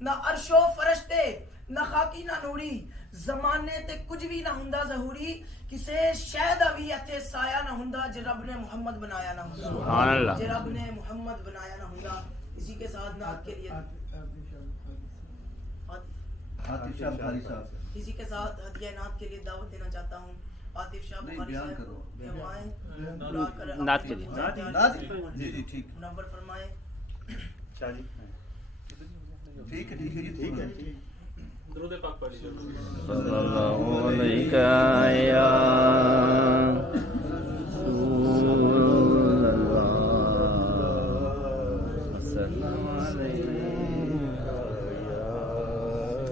نہ عرش و فرشتے نہ خاکی نہ نوری زمانے تے کچھ بھی نہ ہوندا ظہوری کسے شے دا وی اتھے سایہ نہ ہوندا جے رب نے محمد بنایا نہ ہوندا سبحان اللہ جے رب نے محمد بنایا نہ ہوندا. اسی کے ساتھ نعت کے لیے اسی کے ساتھ ہدیہ نعت کے لیے دعوت دینا چاہتا ہوں. عاطف شاہ بخاری صاحب نعت کے لیے جی جی ٹھیک منور فرمائیں. ٹھیک ہے ٹھیک ہے درود پاک پڑھ لیجیے. صلی اللہ علیہ یا رسول اللہ وسلم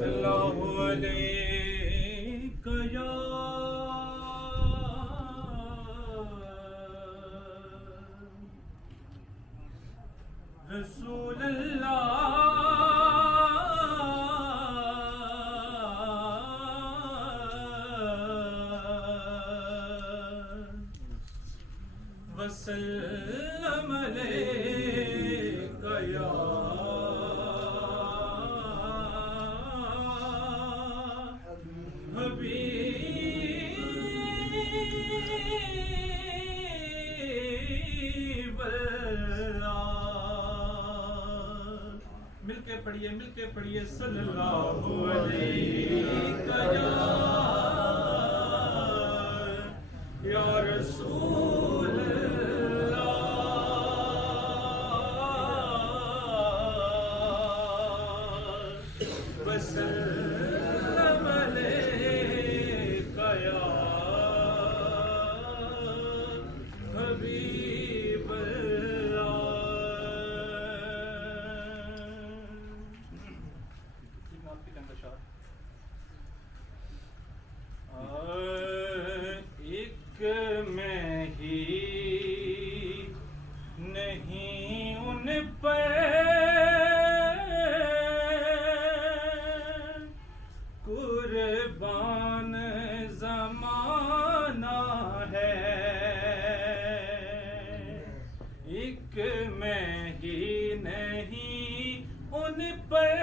اللہ علیک یا رسول اللہ وسلم علیک یا حبیب اللہ. مل کے پڑھیے صلی اللہ علیہ یا رسول اللہ وسلم علیک یا حبیب ایک میں ہی نہیں ان پر قربان زمانہ ہے. ایک میں ہی نہیں ان پر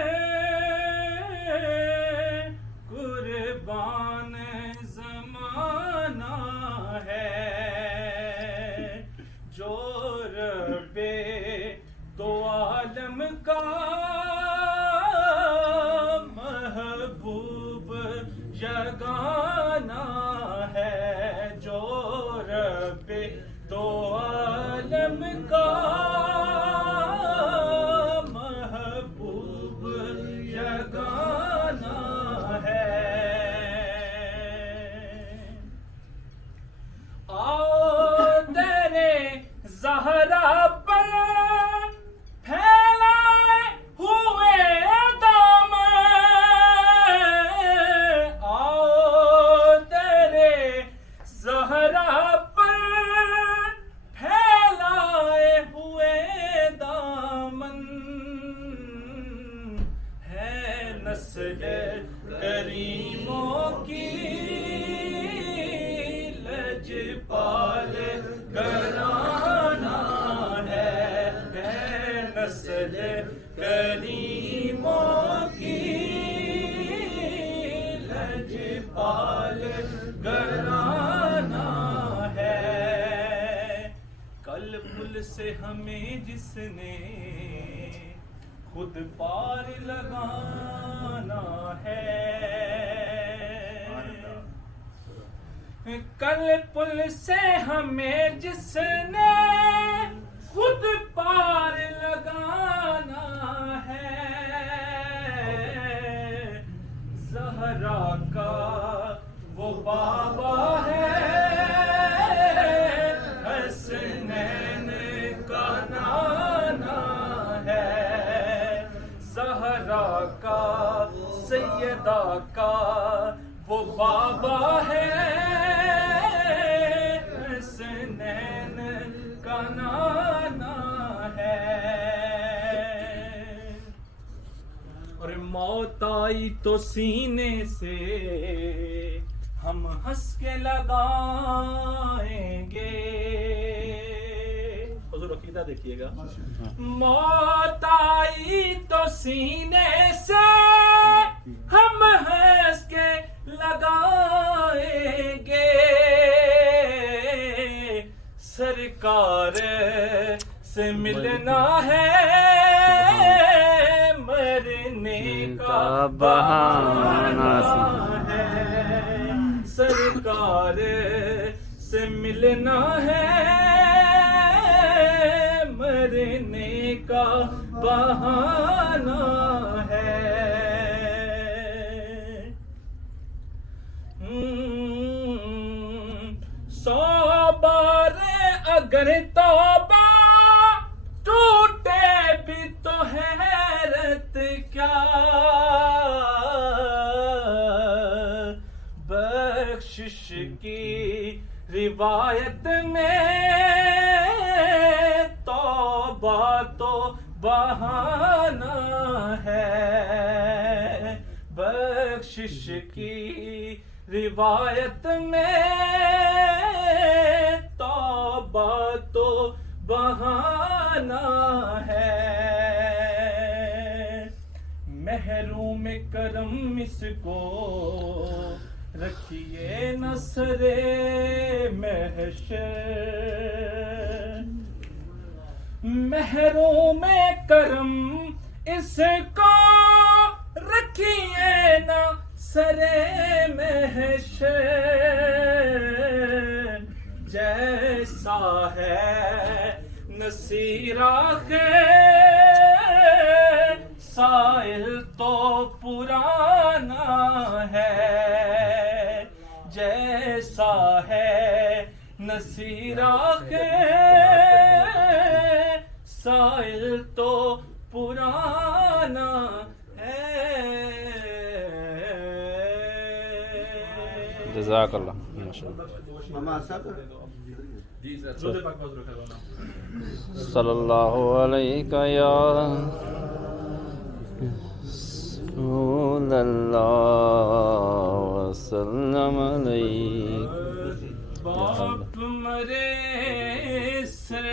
قربان زمانہ ہے. جو رب دو عالم کا محبوب یگانہ ہے. جو رب دو عالم کا محبوب یگانہ ہے. زہرا پر پھیلائے ہوئے دامن آؤ تیرے زہرا پر پھیلائے ہوئے دامن ہے نسل کریموں کی لجپال گھرانہ ہے. نسل کریموں کی لجپال گھرانہ ہے. کل پل سے ہمیں جس نے خود پار لگانا ہے. کل پل سے ہمیں جس نے خود پار لگانا ہے. زہرا کا وہ بابا ہے حسنین کا نانا ہے. زہرا کا سیدہ کا وہ بابا ہے حسنین کا نانا ہے. اور موت آئی تو سینے سے ہم ہنس کے لگائیں گے. حضور عقیدہ دیکھیے گا. موت آئی تو سینے سے ہم ہنس کے لگائیں گے, سرکار سے ملنا ہے مرنے کا بہانہ ہے, سرکار سے ملنا ہے مرنے کا بہانہ ہے. 100 بار اگر توبہ ٹوٹے بھی تو حیرت کیا, بخشش کی روایت میں توبہ تو بہانہ ہے, بخشش کی روایت میں توبہ تو بہانہ ہے. محروم کرم اس کو رکھیے نہ سرے محشر, محروم کرم اس کو رکھیے نہ سرے محشر, جیسا ہے نصیراخ سائل تو پرانا ہے, جیسا ہے نصیراخ سائل تو پرانا ہے. جزاک اللہ ماشاءاللہ. صلی اللہ علیہ یا رسول اللہ وسلم علیک. باپ مرے سے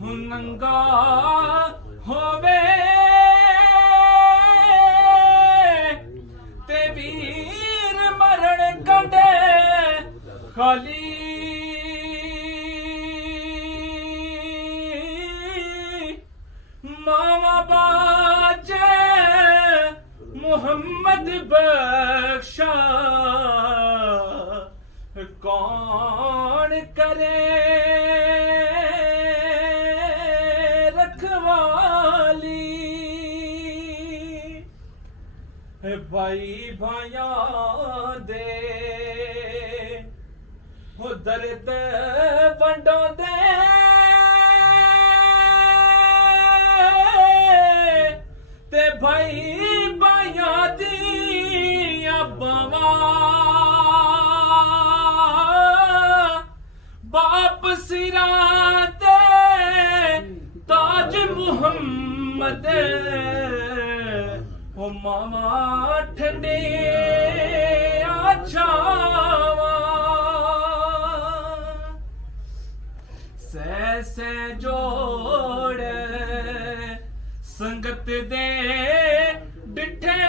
ننگا ہووے تے ویر مرن کنڈے خالی, ماما باجے محمد بخشا کون کرے رکھوالی, بھائی بھائیاں دے وہ درد ونڈو دے, تے بھائی بھائیاں دی باواں باپ سراں تے تاج محمد, وہ ماما ٹھنڈے چھاواں, سے جوڑ سنگت دے ڈٹھے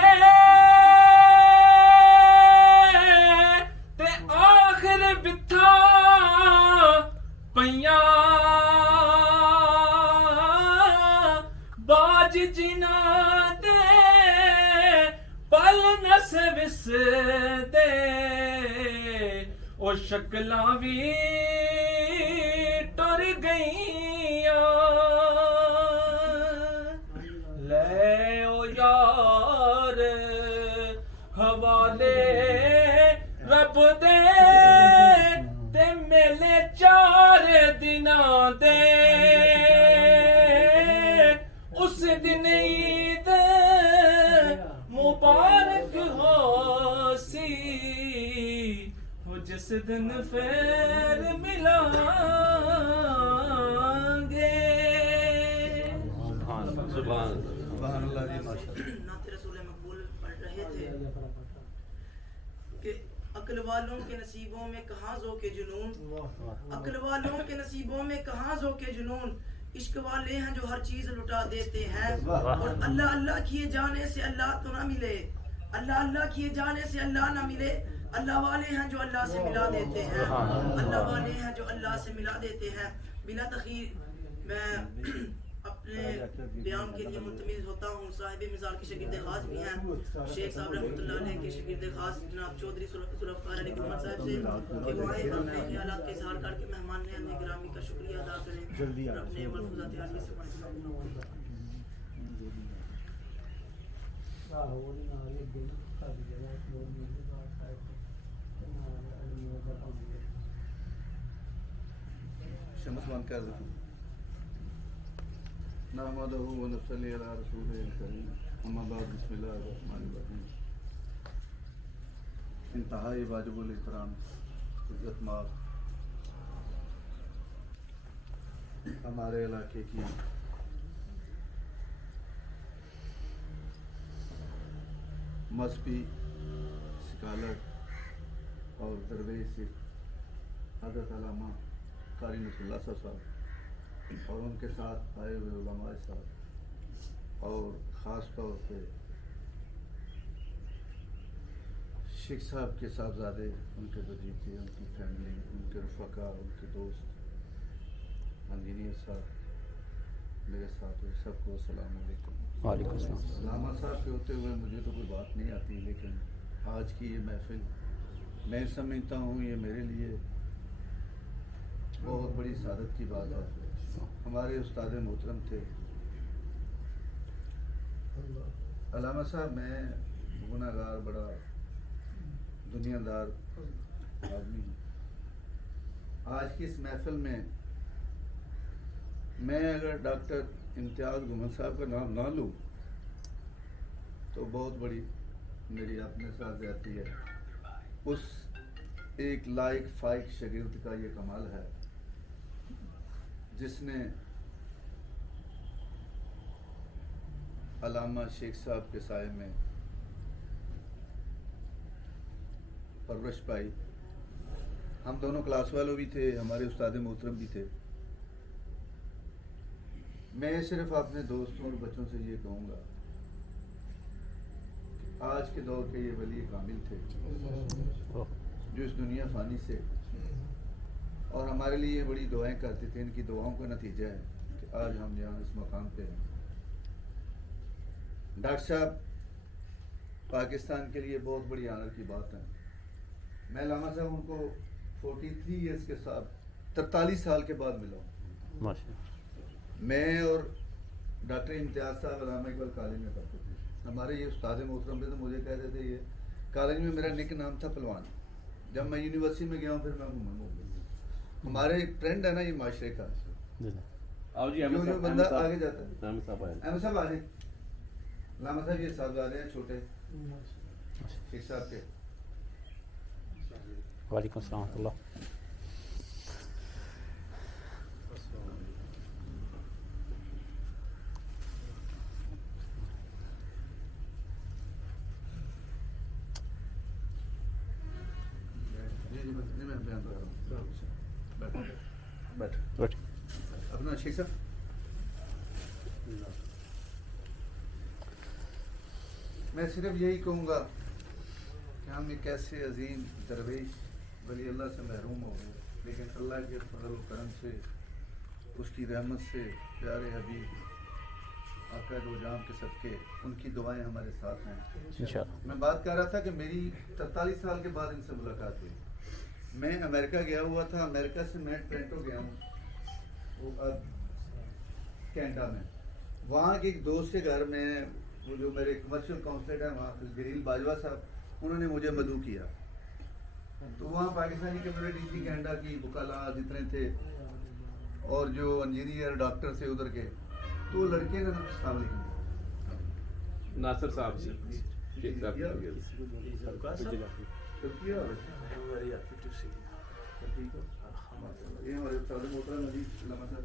تے آخر بتھا پیاں, باج جنا دے پل نس وس دے, او شکلاں وی ٹر گئیاں, لے او یار حوالے رب دے تے میلے 4 دناں دے, اس دن عید مبارک ہو سی, وہ جس دن پھر ملیں گے. سبحان سبحان اللہ جی ماشاءاللہ. نعت رسول مقبول پڑھ رہے تھے کہ عقل والوں کے نصیبوں میں کہاں ذوق جنون، عقل والوں کے نصیبوں میں کہاں ذوق جنون، عشق والے ہیں جو ہر چیز لٹا دیتے ہیں، اور اللہ اللہ کیے جانے سے اللہ تو نہ ملے، اللہ اللہ کیے جانے سے اللہ نہ ملے، اللہ والے ہیں جو اللہ سے ملا دیتے ہیں، اللہ والے ہیں جو اللہ سے ملا دیتے ہیں۔ بلا تخیر میں اپنے بیان کے لیے منتمز ہوتا ہوں، صاحب مزار کے شاگرد خاص بھی ہیں، شیخ صاحب رحمۃ اللہ علیہ کے شاگرد خاص جناب چودھری ذوالفقار علی محمد صاحب سے کہ وہ آئے اپنے خیالات کا اظہار کر کے مہمان نے گرامی کا شکریہ ادا کریں اور اپنے ملفوظات عالیہ سے پڑھیں۔ شمس مان کر دو نحمدہ و نصلی علی رسولہ الکریم، اما بعد، بسم اللہ الرحمن الرحیم۔ انتہائی واجب الاحترام عزت مآب ہمارے علاقے کی مذہبی سکالر اور درویش حضرت علامہ قاری نصر اللہ صاحب اور ان کے ساتھ آئے ہوئے علماء صاحب، اور خاص طور پہ شیخ صاحب کے صاحبزادے، ان کے بھتیجے، ان کی فیملی، ان کے رفقا، ان کے دوست، انجینئر صاحب میرے ساتھ ہوئے، سب کو السلام علیکم۔ وعلیکم السلام۔ علامہ صاحب کے ہوتے ہوئے مجھے تو کوئی بات نہیں آتی، لیکن آج کی یہ محفل میں سمجھتا ہوں یہ میرے لیے بہت بڑی سعادت کی بات ہے۔ ہمارے استاد محترم تھے علامہ صاحب، میں گناہ گار، بڑا دنیا دار آدمی ہوں۔ آج کی اس محفل میں میں اگر ڈاکٹر امتیاز گمل صاحب کا نام نہ لوں تو بہت بڑی میری اپنے ساتھ زیادتی ہے۔ اس ایک لائق فائق شاگرد کا یہ کمال ہے جس نے علامہ شیخ صاحب کے سائے میں پرورش پائی۔ ہم دونوں کلاس والوں بھی تھے، ہمارے استاد محترم بھی تھے۔ میں صرف اپنے دوستوں اور بچوں سے یہ کہوں گا، آج کے دور کے یہ ولی کامل تھے جو اس دنیا فانی سے، اور ہمارے لیے بڑی دعائیں کرتے تھے۔ ان کی دعاؤں کا نتیجہ ہے کہ آج ہم یہاں اس مقام پہ ہیں۔ ڈاکٹر صاحب پاکستان کے لیے بہت بڑی آنر کی بات ہے۔ میں علامہ صاحب ان کو 43 ایئرس کے ساتھ 43 سال کے بعد ملا ہوں۔ ماشاءاللہ۔ میں اور ڈاکٹر امتیاز صاحب علامہ اقبال کالج میں پڑھتے تھے۔ ہمارے یہ استاد محترم تھے تو مجھے کہتے تھے، یہ کالج میں میرا نک نام تھا پلوان۔ جب میں یونیورسٹی میں گیا ہوں پھر میں گھومن ہو گیا۔ ہمارے ایک ٹرینڈ ہے نا یہ معاشرے کا، آؤ جی جو بندہ آگے جاتا ہے۔ احمد صاحب آئے۔ احمد صاحب آ جائیں۔ علامہ صاحب یہ صاحبزادے ہیں چھوٹے شیخ صاحب کے۔ وعلیکم السلام ورحمۃ اللہ۔ جی میں بیان کر رہا ہوں۔ بیٹھ بیٹھ۔ اپنا شیخ صاحب، میں صرف یہی کہوں گا کہ ہم ایک ایسے عظیم درویش ولی اللہ سے محروم ہو گئے، لیکن اللہ کے فضل و کرم سے، اس کی رحمت سے، پیارے حبیب آقا دو جہاں کے صدقے ان کی دعائیں ہمارے ساتھ ہیں انشاءاللہ۔ میں بات کر رہا تھا کہ میری 43 سال کے بعد ان سے ملاقات ہوئی۔ میں امریکہ گیا ہوا تھا، امریکہ سے میں ٹورنٹو گیا ہوں، وہ اب کینیڈا میں۔ وہاں کے ایک دوست کے گھر میں وہ جو میرے کمرشل کاؤنسلر ہیں وہاں جلیل باجوہ صاحب، انہوں نے مجھے مدعو کیا۔ تو وہاں پاکستانی کمیونٹی تھی کینیڈا کی، وکلاء جتنے تھے اور جو انجینئر ڈاکٹر تھے ادھر کے، تو وہ لڑکے نے السلام علیکم ناصر صاحب سے شیخ صاحب یہ ہمارے استاد محترم علی علامہ صاحب۔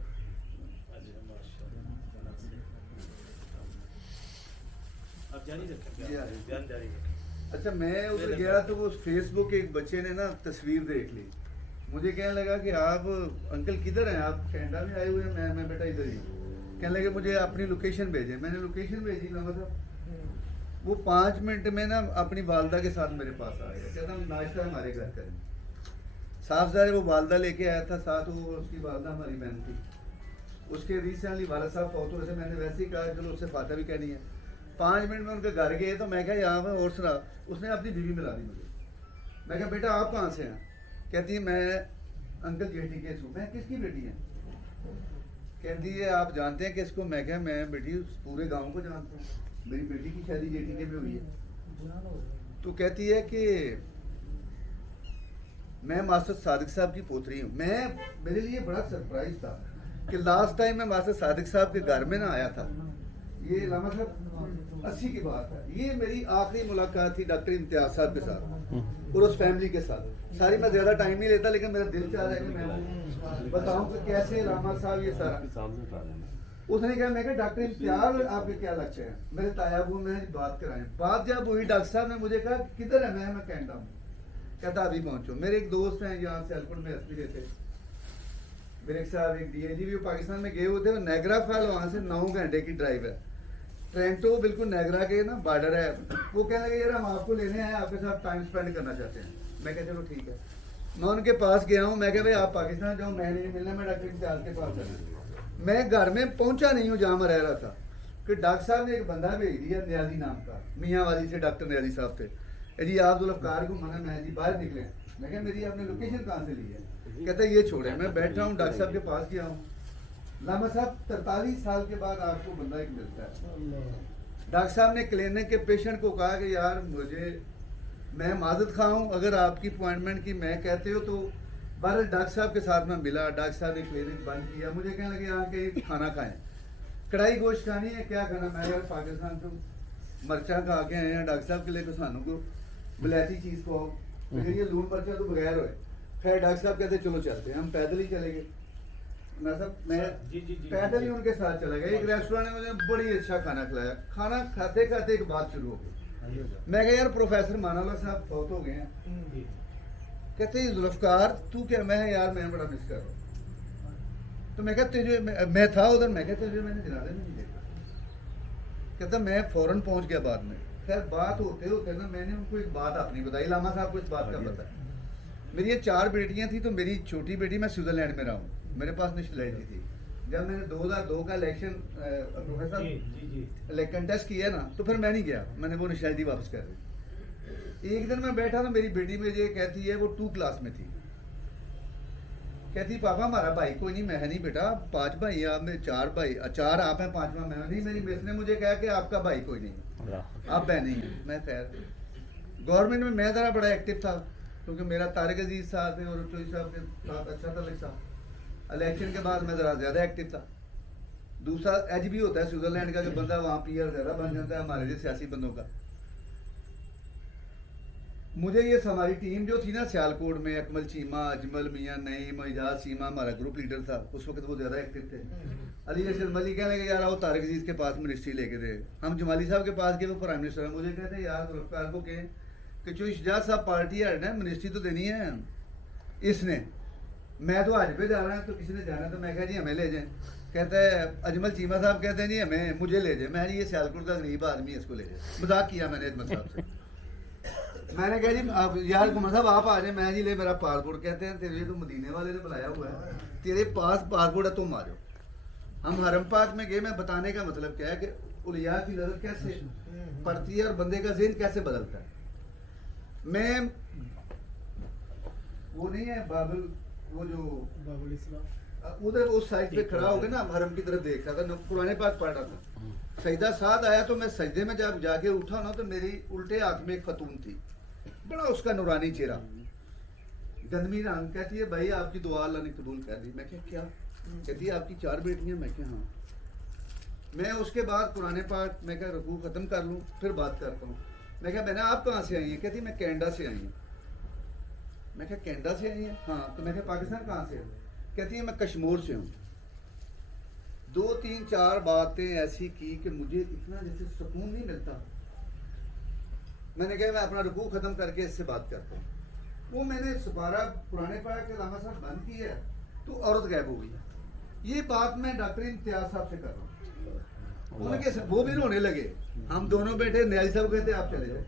آپ جاری رکھیں، جی، بیان جاری رکھیں۔ اچھا میں ادھر گیا تو وہ فیس بک ایک بچے نے نا تصویر دیکھ لی, مجھے کہنے لگا کہ آپ انکل کدھر ہیں, آپ کینیڈا میں آئے ہوئے ہیں؟ میں بیٹا ادھر ہی. کہنے لگے مجھے اپنی لوکیشن بھیجیں. میں نے لوکیشن بھیجی نا, مطلب وہ 5 منٹ میں نا اپنی والدہ کے ساتھ میرے پاس آ گیا, کہتا ہم ناشتہ ہمارے گھر کریں. صاف ظاہر وہ والدہ لے کے آیا تھا ساتھ, وہ اس کی والدہ ہماری بہن تھی. اس کے ریسنٹلی والد صاحب فوت ہوئے تھے. میں نے ویسے ہی کہا چلو اس سے فاتحہ بھی کہنی ہے. 5 منٹ میں ان کے گھر گئے تو میں کہا یہاں پہ اور سنا, اس نے اپنی بیوی ملا دی مجھے. میں کہا بیٹا آپ کہاں سے ہیں؟ کہتی ہے میں انکل جیٹی کے ہوں. میں کس کی بیٹی ہیں؟ کہتی ہے آپ جانتے ہیں کس کو؟ میں کہا میں بیٹی پورے گاؤں کو جانتا ہوں, میری بیٹی کی شادی جیٹی کے میں ہوئی ہے. تو کہتی ہے کہ میں ماسٹر صادق صاحب کی پوتری ہوں. میرے لیے بڑا سرپرائز تھا کہ لاسٹ ٹائم میں ماسٹر صادق صاحب کے گھر میں نہ آیا تھا, یہ علامہ صاحب 80 کی بات ہے. یہ میری آخری ملاقات تھی ڈاکٹر امتیاز صاحب کے ساتھ اور اس فیملی کے ساتھ. ساری میں زیادہ ٹائم نہیں لیتا, لیکن میرا دل چاہ رہا ہے کہ میں بتاؤں کہ کیسے علامہ صاحب یہ سارا. اس نے کہا, میں کہا ڈاکٹر امتیاز آپ کے کیا لگتے ہیں؟ میرے تایا ابو میں بات کرائیں. بات جب ہوئی ڈاکٹر صاحب نے مجھے کہا کدھر ہے؟ میں کینیڈا ہوں. کہتا ابھی پہنچو. میرے ایک دوست ہیں یہاں سے ایئرپورٹ میں ایس پی رہتے, میرے ایک صاحب ایک ڈی اے جی بھی پاکستان میں گئے ہوئے تھے. نیگرا فال وہاں سے 9 گھنٹے کی ڈرائیو ہے. ٹرینٹو بالکل نیگرا کے نا بارڈر ہے. وہ کہنے لگے یار ہم آپ کو لینے آئے, آپ کے ساتھ ٹائم اسپینڈ کرنا چاہتے ہیں. میں کہا چلو ٹھیک ہے. میں ان کے پاس گیا ہوں. میں کہا بھائی آپ پاکستان جاؤں, میں نہیں ملنا, میں ڈاکٹر امتیاز کے پاس جانا. میں گھر میں پہنچا نہیں ہوں جہاں میں رہ رہا تھا کہ ڈاکٹر صاحب نے ایک بندہ بھیج دیا نیازی نام کا, میاں والی سے ڈاکٹر نیازی صاحب تھے. جی آپ ذوالفقار کو منع, میں جی باہر نکلے. میں کہا میری آپ نے لوکیشن کہاں سے لی ہے؟ کہتا ہے یہ چھوڑے. میں بیٹھا ہوں, ڈاکٹر صاحب کے پاس گیا ہوں. علامہ صاحب 43 سال کے بعد آپ کو بندہ ایک ملتا ہے. ڈاکٹر صاحب نے کلینک کے پیشنٹ کو کہا کہ یار مجھے میں معذرت خواہ ہوں اگر آپ کی اپوائنٹمنٹ کی میں کہتے ہو تو. بہرحال ڈاکٹر صاحب کے ساتھ میں ملا. ڈاکٹر صاحب نے کلینک بند کیا. مجھے کہنے لگے یہاں کے کھانا کھائیں, کڑھائی گوشت کھانی ہے, کیا کھانا؟ میں یار پاکستان سے مرچا کھا کے آئے ہیں, ڈاکٹر صاحب کے لیے تو سانوں کو بلیتی چیز کو آؤ. لیکن یہ لون مرچا تو بغیر ہوئے. خیر ڈاکٹر صاحب کہتے چلو چلتے ہیں. ہم پیدل ہی چلے گئے. میں پیدل ہی ان کے ساتھ چلا گیا. ایک ریسٹورینٹ نے مجھے بڑی اچھا کھانا کھلایا. کھانا کھاتے کھاتے ایک بات شروع ہو گئی. میں کہا یار پروفیسر مانا اللہ صاحب فوت ہو گئے ہیں. کہتے ہیں ذوالفقار تو کیا؟ میں یار میں بڑا مس کر رہا ہوں. تو میں کہا تجھے, میں تھا ادھر, میں کہا تجھے میں نے جنازے میں نہیں دیکھا. کہتا میں فوراً پہنچ گیا بعد میں. خیر بات ہوتے ہوتے نا میں نے ان کو ایک بات اپنی بتائی. علامہ صاحب کو اس بات کا پتہ ہے. میری یہ 4 بیٹیاں تھیں, تو میری چھوٹی بیٹی میں سوئٹزرلینڈ میں رہا ہوں, میرے پاس نیشنلٹی تھی. جب میں نے 2002 کا الیکشن کنٹیسٹ کیا نا تو پھر میں نہیں گیا, میں نے وہ نیشنلٹی واپس کر دی. ایک دن میں بیٹھا تو میری بیٹی مجھے کہتی ہے, وہ 2 کلاس میں تھی, کہتی پاپا ہمارا بھائی کوئی نہیں. میں نہیں بیٹا 5 بھائی آپ میں, 4 بھائی, 4 آپ ہیں, 5واں میں نہیں. میری مس نے مجھے کہا کہ آپ کا بھائی کوئی نہیں, آپ بہن نہیں ہیں. میں خیر گورنمنٹ میں ذرا بڑا ایکٹیو تھا کیونکہ میرا طارق عزیز صاحب تھے اور چوئی صاحب کے ساتھ اچھا تعلق تھا. الیکشن کے بعد میں ذرا زیادہ ایکٹیو تھا. دوسرا ایج بھی ہوتا ہے سوئٹزرلینڈ کا کہ بندہ وہاں پی آر زیادہ بن جاتا ہے ہمارے جو سیاسی بندوں کا. مجھے یہ ہماری ٹیم جو تھی نا سیالکوٹ میں, اکمل چیمہ, اجمل میاں, نعیم, اعجاز چیمہ ہمارا گروپ لیڈر تھا اس وقت, وہ زیادہ ایکٹیو تھے. علی ارشد ملی کہنے لگے یار آؤ طارق عزیز کے پاس منسٹری لے کے دے. ہم جمالی صاحب کے پاس گئے, وہ پرائم منسٹر ہیں. مجھے کہتے ہیں یار ذوالفقار کو کہیں کہ جو اشجاز صاحب پارٹی ہیڈ ہے, منسٹری تو دینی ہے اس نے. میں تو حج پہ جا رہا ہوں, تو کسی نے جانا, تو میں کہا جی ہمیں لے جائیں. کہتا ہے اجمل چیمہ صاحب کہتے ہیں جی ہمیں, مجھے لے جائیں. میں یہ سیالکوٹ کا غریب آدمی ہے, اس کو لے جائیں. مذاق کیا میں نے اجمل صاحب سے. میں نے کہا جی یار گمر صاحب آپ آ جائیں. میں جی لے میرا پاسپورٹ. کہتے ہیں تیرے تو مدینے والے نے بلایا ہوا ہے, تیرے پاس پاسپورٹ ہے, تم آ جاؤ. ہم حرم پاک میں گئے. میں بتانے کا مطلب کیا ہے کہ اولیاء کی نظر کیسے پڑتی ہے اور بندے کا ذہن کیسے بدلتا ہے. میں وہ نہیں ہے بابل, وہ جو ادھر اس سائڈ پہ کھڑا ہو کے نا حرم کی طرف دیکھ رہا تھا, قرآن پاک پڑھ رہا تھا. سجدہ ساتھ آیا تو میں سجدے میں جب جا کے اٹھا نا تو میری الٹے ہاتھ میں ایک خاتون تھی, بڑا اس کا نورانی چہرہ, گندمی رنگ. کہتی ہے بھائی آپ کی دعا اللہ نے قبول کر دی. میں کیا؟ کہتی ہے آپ کی 4 بیٹیاں. میں کہا ہاں. میں اس کے بعد قرآن پاک میں کہا رکوع ختم کر لوں پھر بات کرتا ہوں. میں کہا بہنا آپ کہاں سے آئی ہیں؟ کہتی میں کینیڈا سے آئی ہوں. میں کہا کینیڈا سے آئی ہیں؟ ہاں. تو میں کہا پاکستان کہاں سے؟ کہتی ہے میں کشمور سے ہوں. 2 3 4 باتیں ایسی کی کہ مجھے اتنا جیسے سکون نہیں ملتا. میں نے کہا میں اپنا رکوع ختم کر کے اس سے بات کرتا ہوں. وہ میں نے سپارہ پرانے پایا کہ علامہ صاحب بند کیا ہے تو عورت غائب ہو گئی. یہ بات میں ڈاکٹر امتیاز صاحب سے کر رہا ہوں. انہوں نے وہ بھی رونے لگے. ہم دونوں بیٹھے, نیازی صاحب کہتے آپ چلے جائیں.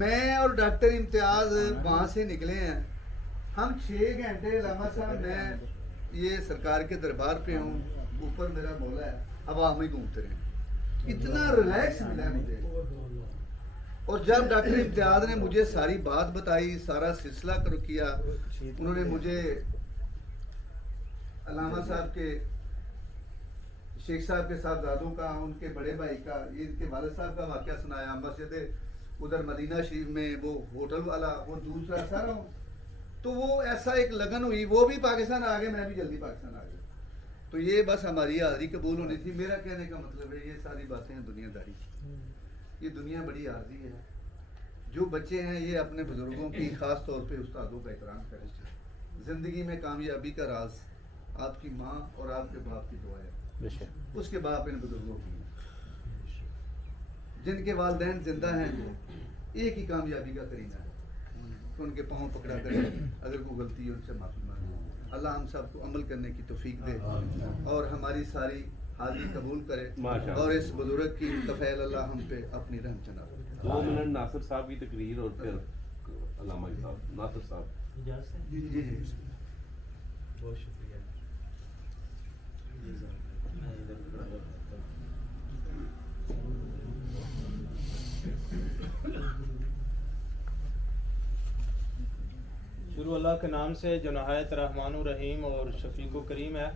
میں اور ڈاکٹر امتیاز وہاں سے نکلے ہیں. ہم 6 گھنٹے علامہ صاحب میں یہ سرکار کے دربار پہ ہوں, اوپر میرا مولا ہے, ہوا میں گھومتے رہے. اتنا ریلیکس ملا ہے مجھے. اور جب ڈاکٹر امتیاز نے مجھے ساری بات بتائی, سارا سلسلہ کیا, انہوں نے مجھے علامہ صاحب کے شیخ صاحب کے صاحبزادوں کا, ان کے بڑے بھائی کا, یہ ان کے والد صاحب کا واقعہ سنایا. مسجد ادھر مدینہ شریف میں وہ ہوٹل والا, وہ دوسرا سارا. تو وہ ایسا ایک لگن ہوئی, وہ بھی پاکستان آ گئے, میں بھی جلدی پاکستان آ گیا. تو یہ بس ہماری حاضری قبول ہونی تھی. میرا کہنے کا مطلب ہے یہ ساری باتیں ہیں دنیا داری. یہ دنیا بڑی عارضی ہے. جو بچے ہیں یہ اپنے بزرگوں کی, خاص طور پہ استادوں کا احترام کریں. زندگی میں کامیابی کا راز آپ کی ماں اور آپ کے باپ کی دعا ہے. اس کے باپ ان بزرگوں کی, جن کے والدین زندہ ہیں, ایک ہی کامیابی کا کرینہ ہے کہ ان کے پاؤں پکڑا کریں. اگر کوئی غلطی ہے ان سے معافی مانگیں. اللہ ہم سب کو عمل کرنے کی توفیق دے اور ہماری ساری حاضری قبول کرے, اور اس بزرگ کی کفیل اللہ ہم پہ اپنی رحم چنا. 2 منٹ ناصر صاحب کی تقریر اور پھر علامہ صاحب. ناصر صاحب جی جی جی بہت شکریہ. شروع اللہ کے نام سے جو نہایت رحمان و رحیم اور شفیق و کریم ہے.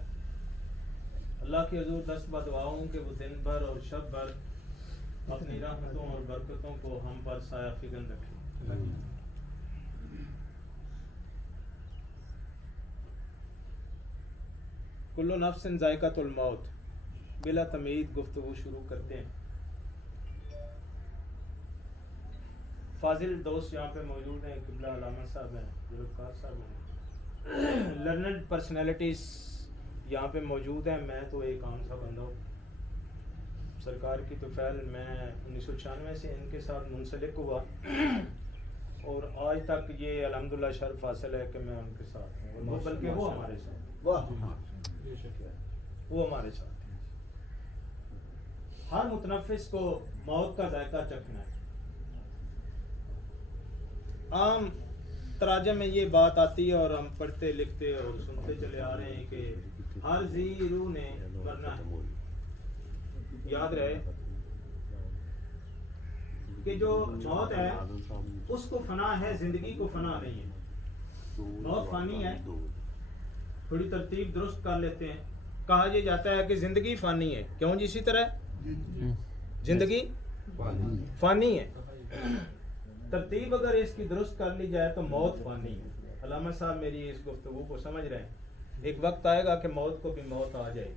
اللہ کی حضور 10 بدعاؤں کہ وہ دن بھر اور شب بھر اپنی رحمتوں اور برکتوں کو ہم پر سایہ فگن رکھے. کل نفس ذائقۃ الموت. بلا تمہید گفتگو شروع کرتے ہیں. فاضل دوست یہاں پہ موجود ہیں, قبلہ علامہ صاحب ہیں, ذوالفقار صاحب ہیں, لرنڈ پرسنالٹیز یہاں پہ موجود ہیں. میں تو ایک عام سا بندہ ہوں. سرکار کی توفیل میں 1996 سے ان کے ساتھ منسلک ہوا اور آج تک یہ الحمدللہ شرف حاصل ہے کہ میں ان کے ساتھ ہوں, اور بلکہ وہ ہمارے ساتھ, وہ ہمارے ساتھ ہیں. ہر متنفس کو موت کا ذائقہ چکھنا ہے. عام تراجم میں یہ بات آتی ہے اور ہم پڑھتے لکھتے اور سنتے چلے آ رہے ہیں کہ ہر ذی روح نے مرنا ہے. یاد رہے کہ جو موت ہے اس کو فنا ہے, زندگی کو فنا نہیں ہے. موت فانی ہے. تھوڑی ترتیب درست کر لیتے ہیں. کہا یہ جاتا ہے کہ زندگی فانی ہے. کیوں جی؟ اسی طرح زندگی فانی ہے. ترتیب اگر اس کی درست کر لی جائے تو موت فانی ہے. علامہ صاحب میری اس گفتگو کو سمجھ رہے ہیں. ایک وقت آئے گا کہ موت کو بھی موت آ جائے گی,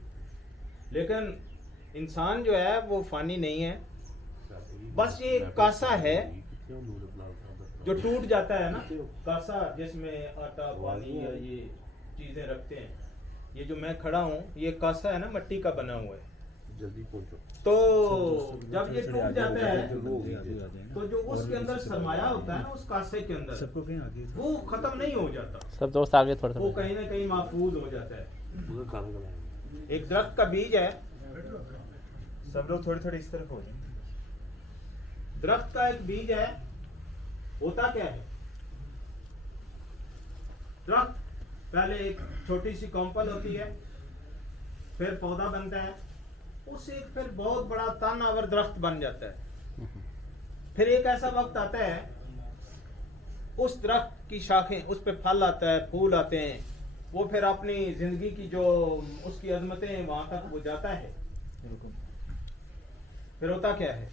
لیکن انسان جو ہے وہ فانی نہیں ہے. بس یہ ایک کاسا ہے جو ٹوٹ جاتا ہے نا, کاسا جس میں آٹا پانی یا یہ چیزیں رکھتے ہیں. یہ جو میں کھڑا ہوں یہ کاسا ہے نا, مٹی کا بنا ہوا ہے. تو جب یہ ٹوٹ جاتا ہے تو جو اس کے اندر سرمایہ ہوتا ہے نا اس کاسے کے اندر, وہ ختم نہیں ہو جاتا. سب دوست آگے تھوڑا وہ کہیں نہ کہیں محفوظ ہو جاتا ہے. ایک درخت کا بیج ہے, سب لوگ تھوڑے تھوڑے اس طرف ہو جائیں. درخت کا ایک بیج ہے, ہوتا کیا ہے؟ درخت پہلے ایک چھوٹی سی کمپل ہوتی ہے, پھر پودا بنتا ہے, اس سے پھر بہت بڑا تاناور درخت بن جاتا ہے. پھر ایک ایسا وقت آتا ہے اس درخت کی شاخیں, اس پہ پھل آتا ہے, پھول آتے ہیں, وہ پھر اپنی زندگی کی جو اس کی عظمتیں ہیں وہاں تک وہ جاتا ہے. پھر ہوتا کیا ہے؟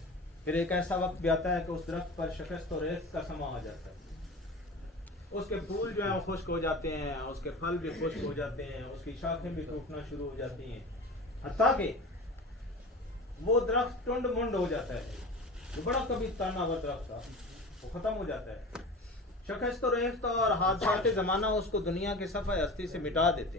پھر ایک ایسا وقت بھی آتا ہے کہ اس درخت پر شکست اور ریت کا سما آ جاتا ہے. اس کے پھول جو ہیں خشک ہو جاتے ہیں, اس کے پھل بھی خشک ہو جاتے ہیں, اس کی شاخیں بھی ٹوٹنا شروع ہو جاتی ہیں, حتیٰ کہ وہ درخت ٹنڈ منڈ ہو جاتا ہے. جو بڑا کبھی تاناور درخت تھا وہ ختم ہو جاتا ہے. شکست و ریت اور حادثات زمانہ اس کو دنیا کے صفحہ ہستی سے مٹا دیتے.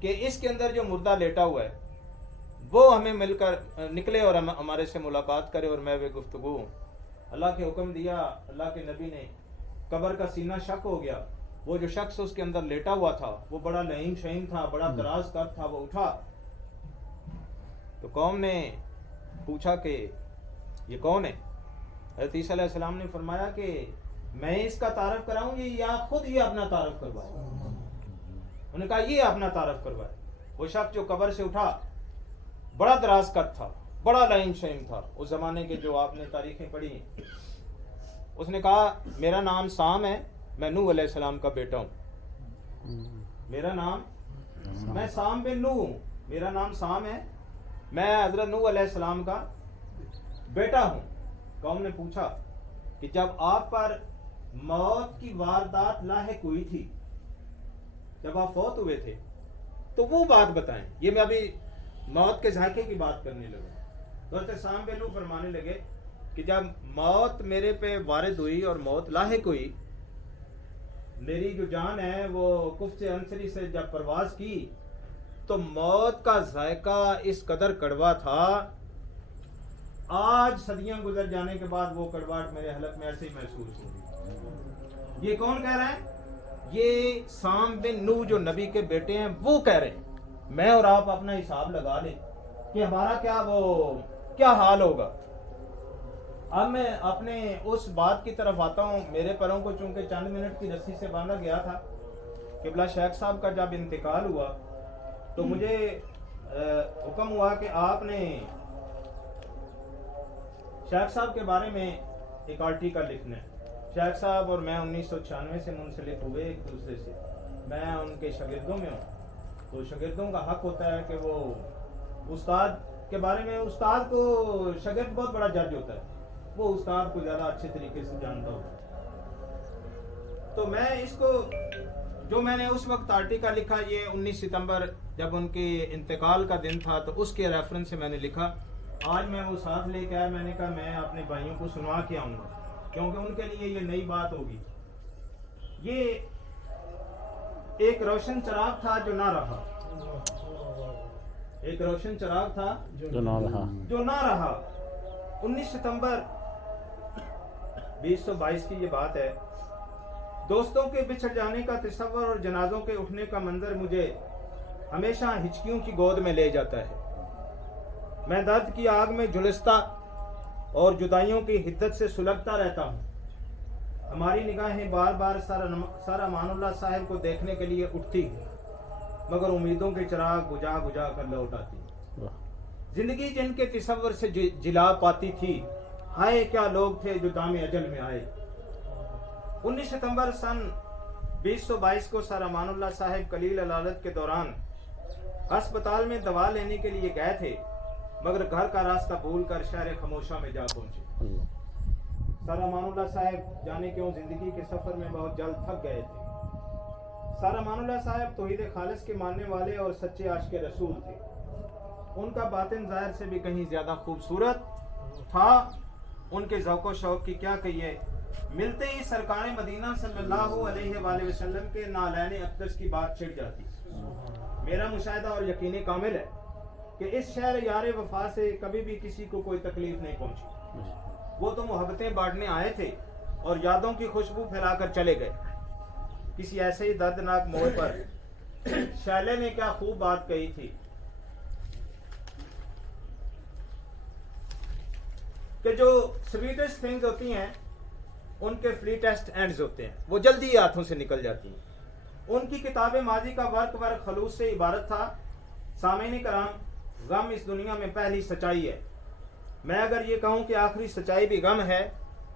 کہ اس کے اندر جو مردہ لیٹا ہوا ہے وہ ہمیں مل کر نکلے اور ہمارے سے ملاقات کرے اور میں وہ گفتگو ہوں. اللہ کے حکم دیا, اللہ کے نبی نے, قبر کا سینہ شک ہو گیا. وہ جو شخص اس کے اندر لیٹا ہوا تھا وہ بڑا لعین شعین تھا, بڑا دراز قد تھا. وہ اٹھا تو قوم نے پوچھا کہ یہ کون ہے؟ حضرت عیسیٰ علیہ السلام نے فرمایا کہ میں اس کا تعارف کراؤں گی یا خود یہ اپنا تعارف کروائے؟ انہوں نے کہا یہ اپنا تعارف کروائے. وہ شخص جو قبر سے اٹھا بڑا دراز قد تھا, بڑا لعین شعین تھا, اس زمانے کے جو آپ نے تاریخیں پڑھی ہیں. اس نے کہا میرا نام سام ہے, میں نوح علیہ السلام کا بیٹا ہوں. میرا نام, میں سام بن نوح ہوں, میرا نام سام ہے, میں حضرت نوح علیہ السلام کا بیٹا ہوں. قوم نے پوچھا کہ جب آپ پر موت کی واردات لاحق ہوئی تھی, جب آپ فوت ہوئے تھے, تو وہ بات بتائیں. یہ میں ابھی موت کے ذائقے کی بات کرنے لگا. تو حضرت سام بن نوح فرمانے لگے کہ جب موت میرے پہ وارد ہوئی اور موت لاحق ہوئی, میری جو جان ہے وہ کفت انصری سے جب پرواز کی تو موت کا ذائقہ اس قدر کڑوا تھا, آج صدیاں گزر جانے کے بعد وہ کڑواہٹ میرے حلق میں ایسے ہی محسوس ہوگی. یہ کون کہہ رہا ہے؟ یہ سام بن نوح جو نبی کے بیٹے ہیں وہ کہہ رہے ہیں. میں اور آپ اپنا حساب لگا لیں کہ ہمارا کیا حال ہوگا. اب میں اپنے اس بات کی طرف آتا ہوں. میرے پروں کو چونکہ چند منٹ کی رسی سے باندھا گیا تھا. قبلہ شیخ صاحب کا جب انتقال ہوا تو مجھے حکم ہوا کہ آپ نے شیخ صاحب کے بارے میں ایک آرٹیکل لکھنا ہے. شیخ صاحب اور میں 1996 سے منسلک ہوئے ایک دوسرے سے. میں ان کے شاگردوں میں ہوں, تو شاگردوں کا حق ہوتا ہے کہ وہ استاد کے بارے میں, استاد کو شاگرد بہت بڑا جج ہوتا ہے, وہ استاد کو زیادہ اچھے طریقے سے جانتا ہوتا ہے. تو میں اس کو, جو میں نے اس وقت آرٹیکل لکھا, یہ 19 ستمبر جب ان کے انتقال کا دن تھا, تو اس کے ریفرنس سے میں نے لکھا. آج میں وہ ساتھ لے کے آیا. میں نے کہا میں اپنے بھائیوں کو سنوا کے آؤں گا کیونکہ ان کے لیے یہ نئی بات ہوگی. یہ ایک روشن چراغ تھا جو نہ رہا, ایک روشن چراغ تھا جو نہ رہا. 19 ستمبر 2022 کی یہ بات ہے. دوستوں کے بچھڑ جانے کا تصور اور جنازوں کے اٹھنے کا منظر مجھے ہمیشہ ہچکیوں کی گود میں لے جاتا ہے. میں درد کی آگ میں جھلستا اور جدائیوں کی حدت سے سلگتا رہتا ہوں. ہماری نگاہیں بار بار سارا امان اللہ صاحب کو دیکھنے کے لیے اٹھتی ہیں, مگر امیدوں کے چراغ بجھا بجھا کر لوٹ آتی. زندگی جن کے تصور سے جلا پاتی تھی, ہائے کیا لوگ تھے جو دام اجل میں آئے. 19 ستمبر سن 2022 کو سر امان اللہ صاحب قلیل علالت کے دوران ہسپتال میں دوا لینے کے لیے گئے تھے, مگر گھر کا راستہ بھول کر شہر خموشہ میں جا پہنچے. سر امان اللہ صاحب جانے کیوں زندگی کے سفر میں بہت جلد تھک گئے تھے. سر امان اللہ صاحب توحید خالص کے ماننے والے اور سچے عاشق رسول تھے. ان کا باطن ظاہر سے بھی کہیں زیادہ خوبصورت تھا. ان کے ذوق و شوق کی کیا کہیے. ملتے ہی سرکار مدینہ صلی اللہ علیہ وآلہ وسلم کے نالین اقدس کی بات چھڑ جاتی. میرا مشاہدہ اور یقین کامل ہے کہ اس شہر یار وفا سے کبھی بھی کسی کو کوئی تکلیف نہیں پہنچی. وہ تو محبتیں بانٹنے آئے تھے اور یادوں کی خوشبو پھیلا کر چلے گئے. کسی ایسے ہی دردناک موڑ پر شیلے نے کیا خوب بات کہی تھی کہ جو سویٹسٹ تھنگز ہوتی ہیں ان کے فلیٹسٹ اینڈز ہوتے ہیں, وہ جلدی ہاتھوں سے نکل جاتی ہیں. ان کی کتاب ماضی کا ورق خلوص سے عبارت تھا. سامعین کرام, غم اس دنیا میں پہلی سچائی ہے. میں اگر یہ کہوں کہ آخری سچائی بھی غم ہے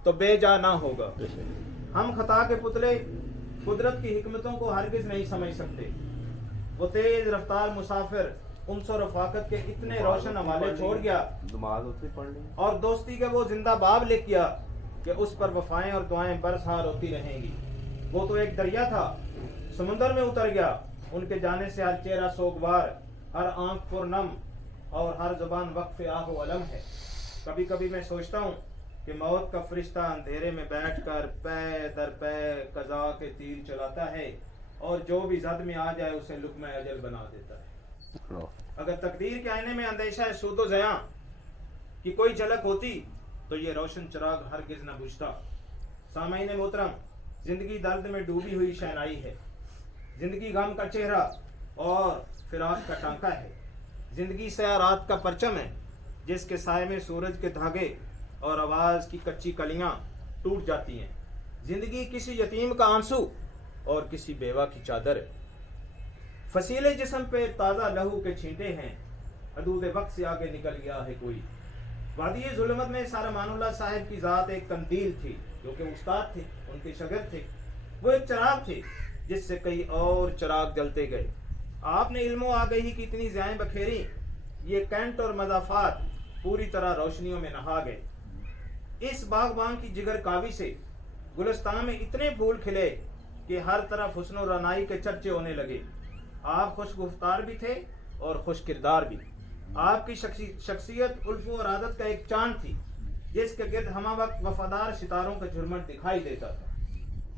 تو بے جا نہ ہوگا. ہم خطا کے پتلے قدرت کی حکمتوں کو ہرگز نہیں سمجھ سکتے. وہ تیز رفتار مسافر انس و رفاقت کے اتنے روشن حوالے چھوڑ گیا اور دوستی کے وہ زندہ باب لکھ گیا کہ اس پر وفائیں اور دعائیں برسار ہوتی رہیں گی. وہ تو ایک دریا تھا, سمندر میں اتر گیا. ان کے جانے سے ہر چہرہ سوگوار, ہر آنکھ پرنم اور ہر زبان وقف آہ و علم ہے. کبھی کبھی میں سوچتا ہوں کہ موت کا فرشتہ اندھیرے میں بیٹھ کر پے در پے قضا کے تیر چلاتا ہے اور جو بھی زد میں آ جائے اسے لقمہ اجل بنا دیتا ہے۔ اگر تقدیر کے آئینے میں اندیشہ ہے سود و زیاں کی کوئی جھلک ہوتی تو یہ روشن چراغ ہرگز نہ بجھتا۔ سامعین محترم، زندگی درد میں ڈوبی ہوئی شہنائی ہے، زندگی غم کا چہرہ اور فراق کا ٹانکا ہے، زندگی سیاہ رات کا پرچم ہے جس کے سائے میں سورج کے دھاگے اور آواز کی کچی کلیاں ٹوٹ جاتی ہیں۔ زندگی کسی یتیم کا آنسو اور کسی بیوہ کی چادر ہے۔ فصیلے جسم پہ تازہ لہو کے چھینٹے ہیں، حدود وقت سے آگے نکل گیا ہے کوئی۔ وادی ظلمت میں سارا مان اللہ صاحب کی ذات ایک قندیل تھی جو کہ استاد تھے، ان کے شاگرد تھے۔ وہ ایک چراغ تھے جس سے کئی اور چراغ جلتے گئے۔ آپ نے علم و آگہی کی اتنی ضیائیں بکھیری، یہ کینٹ اور مضافات پوری طرح روشنیوں میں نہا گئے۔ اس باغبان کی جگر کاوی سے گلستان میں اتنے پھول کھلے کہ ہر طرف حسن و رعنائی کے چرچے ہونے لگے۔ آپ خوش گفتار بھی تھے اور خوش کردار بھی۔ آپ کی شخصیت الف و ارادت کا ایک چاند تھی جس کے گرد ہمہ وقت وفادار ستاروں کا جھرمٹ دکھائی دیتا تھا۔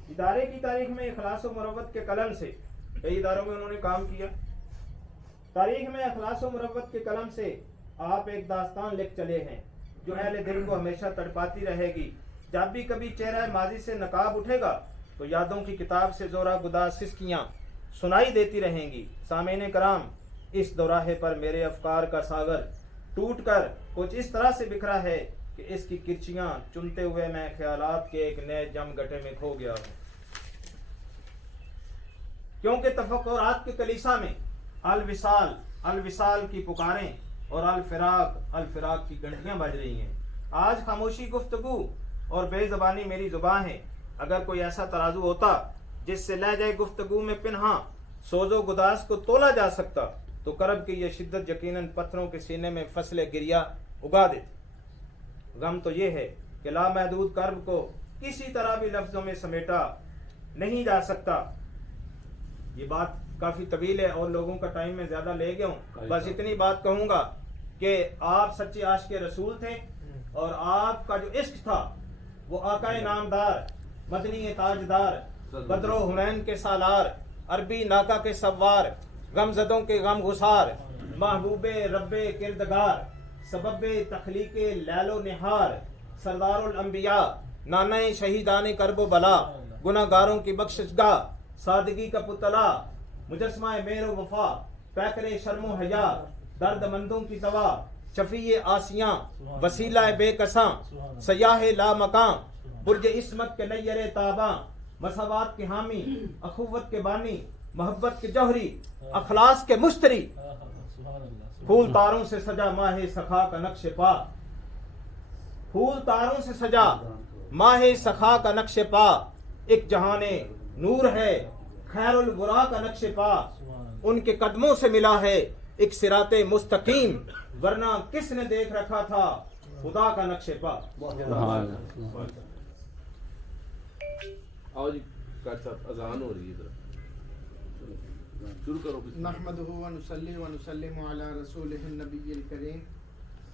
ادارے کی تاریخ میں اخلاص و مروت کے قلم سے کئی اداروں میں انہوں نے کام کیا۔ تاریخ میں اخلاص و مروت کے قلم سے آپ ایک داستان لکھ چلے ہیں جو اہل دل کو ہمیشہ تڑپاتی رہے گی۔ جب بھی کبھی چہرہ ماضی سے نقاب اٹھے گا تو یادوں کی کتاب سے زورا گدا سسکیاں سنائی دیتی رہیں گی۔ سامعین کرام، اس دوراہے پر میرے افکار کا ساغر ٹوٹ کر کچھ اس طرح سے بکھرا ہے کہ اس کی کرچیاں چنتے ہوئے میں خیالات کے ایک نئے جم گٹے میں کھو گیا ہوں، کیونکہ تفکرات کے کلیسا میں الوصال الوصال کی پکاریں اور الفراق کی گھنٹیاں بج رہی ہیں۔ آج خاموشی گفتگو اور بے زبانی میری زباں ہے۔ اگر کوئی ایسا ترازو ہوتا جس سے لہجہ گفتگو میں پنہاں سوز و گداز کو تولا جا سکتا تو کرب کی یہ شدت یقیناً پتھروں کے سینے میں فصل گریا اگا دیتی۔ غم تو یہ ہے کہ لامحدود کرب کو کسی طرح بھی لفظوں میں سمیٹا نہیں جا سکتا۔ یہ بات کافی طویل ہے اور لوگوں کا ٹائم میں زیادہ لے گیا ہوں، بس اتنی بات کہوں گا کہ آپ سچے عاشق رسول تھے اور آپ کا جو عشق تھا وہ آقا نامدار، مدنی تاجدار، بدر و حنین کے سالار، عربی ناکا کے سوار، غم زدوں کے غم گسار، محبوب رب کردگار، سبب تخلیق لیل و نہار، سردار الانبیاء، نانا شہیدان کرب و بلا، گناہ گاروں کی بخشش گاہ، سادگی کا پتلا، مجسمہ مہر و وفا، پیکر شرم و حیا، درد مندوں کی دوا، شفیع آسیاں، وسیلہ بے کساں، سیاح لا مکاں، برج عصمت کے نیر تاباں، مساوات کے حامی، اخوت کے بانی، محبت کے جوہری، اخلاص کے مشتری، پھول تاروں سے سجا ماہ سخا کا نقش پا، پھول تاروں سے سجا ماہ سخا کا نقش پا، ایک جہان نور ہے خیر الورا کا نقش پا، ان کے قدموں سے ملا ہے ایک صراط مستقیم، ورنہ کس نے دیکھ رکھا تھا خدا کا نقش پا۔ آؤ جی کاٹ صاحب، اذان ہو رہی ہے ادھر، شروع کرو۔ نحمده ونصلي ونسلم على رسوله النبي الكريم،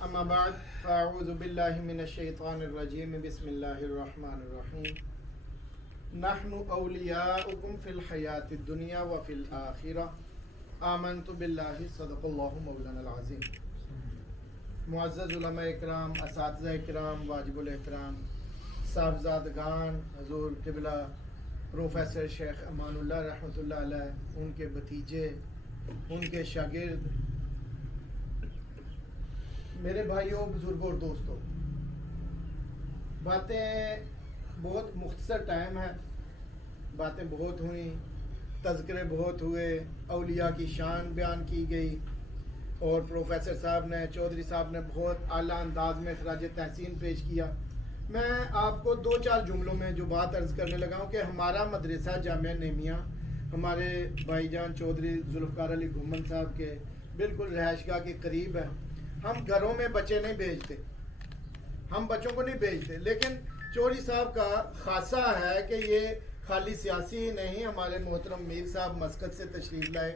اما بعد فاعوذ بالله من الشيطان الرجيم، بسم الله الرحمن الرحيم۔ نحن اولیاؤکم فی الحیات الدنیا وفی الآخرہ، آمنت باللہ، صدق اللہ مولانا العظیم۔ معزز علماء اکرام، اساتذہ اکرام، واجب الاحترام صاحبزادگان، حضور قبلہ پروفیسر شیخ امان اللہ رحمۃ اللہ علیہ، ان کے بھتیجے، ان کے شاگرد، میرے بھائیوں، بزرگوں اور دوستوں، باتیں بہت مختصر ٹائم ہے، باتیں بہت ہوئیں، تذکرے بہت ہوئے، اولیاء کی شان بیان کی گئی اور پروفیسر صاحب نے، چودھری صاحب نے بہت اعلیٰ انداز میں خراج تحسین پیش کیا۔ میں آپ کو دو چار جملوں میں جو بات عرض کرنے لگا ہوں کہ ہمارا مدرسہ جامعہ نعیمیہ ہمارے بھائی جان چودھری ذوالفقار علی گھومن صاحب کے بالکل رہائش گاہ کے قریب ہے۔ ہم گھروں میں بچے نہیں بھیجتے، ہم بچوں کو نہیں بھیجتے، لیکن چودھری صاحب کا خاصہ ہے کہ یہ خالی سیاسی نہیں، ہمارے محترم میر صاحب مسقط سے تشریف لائے،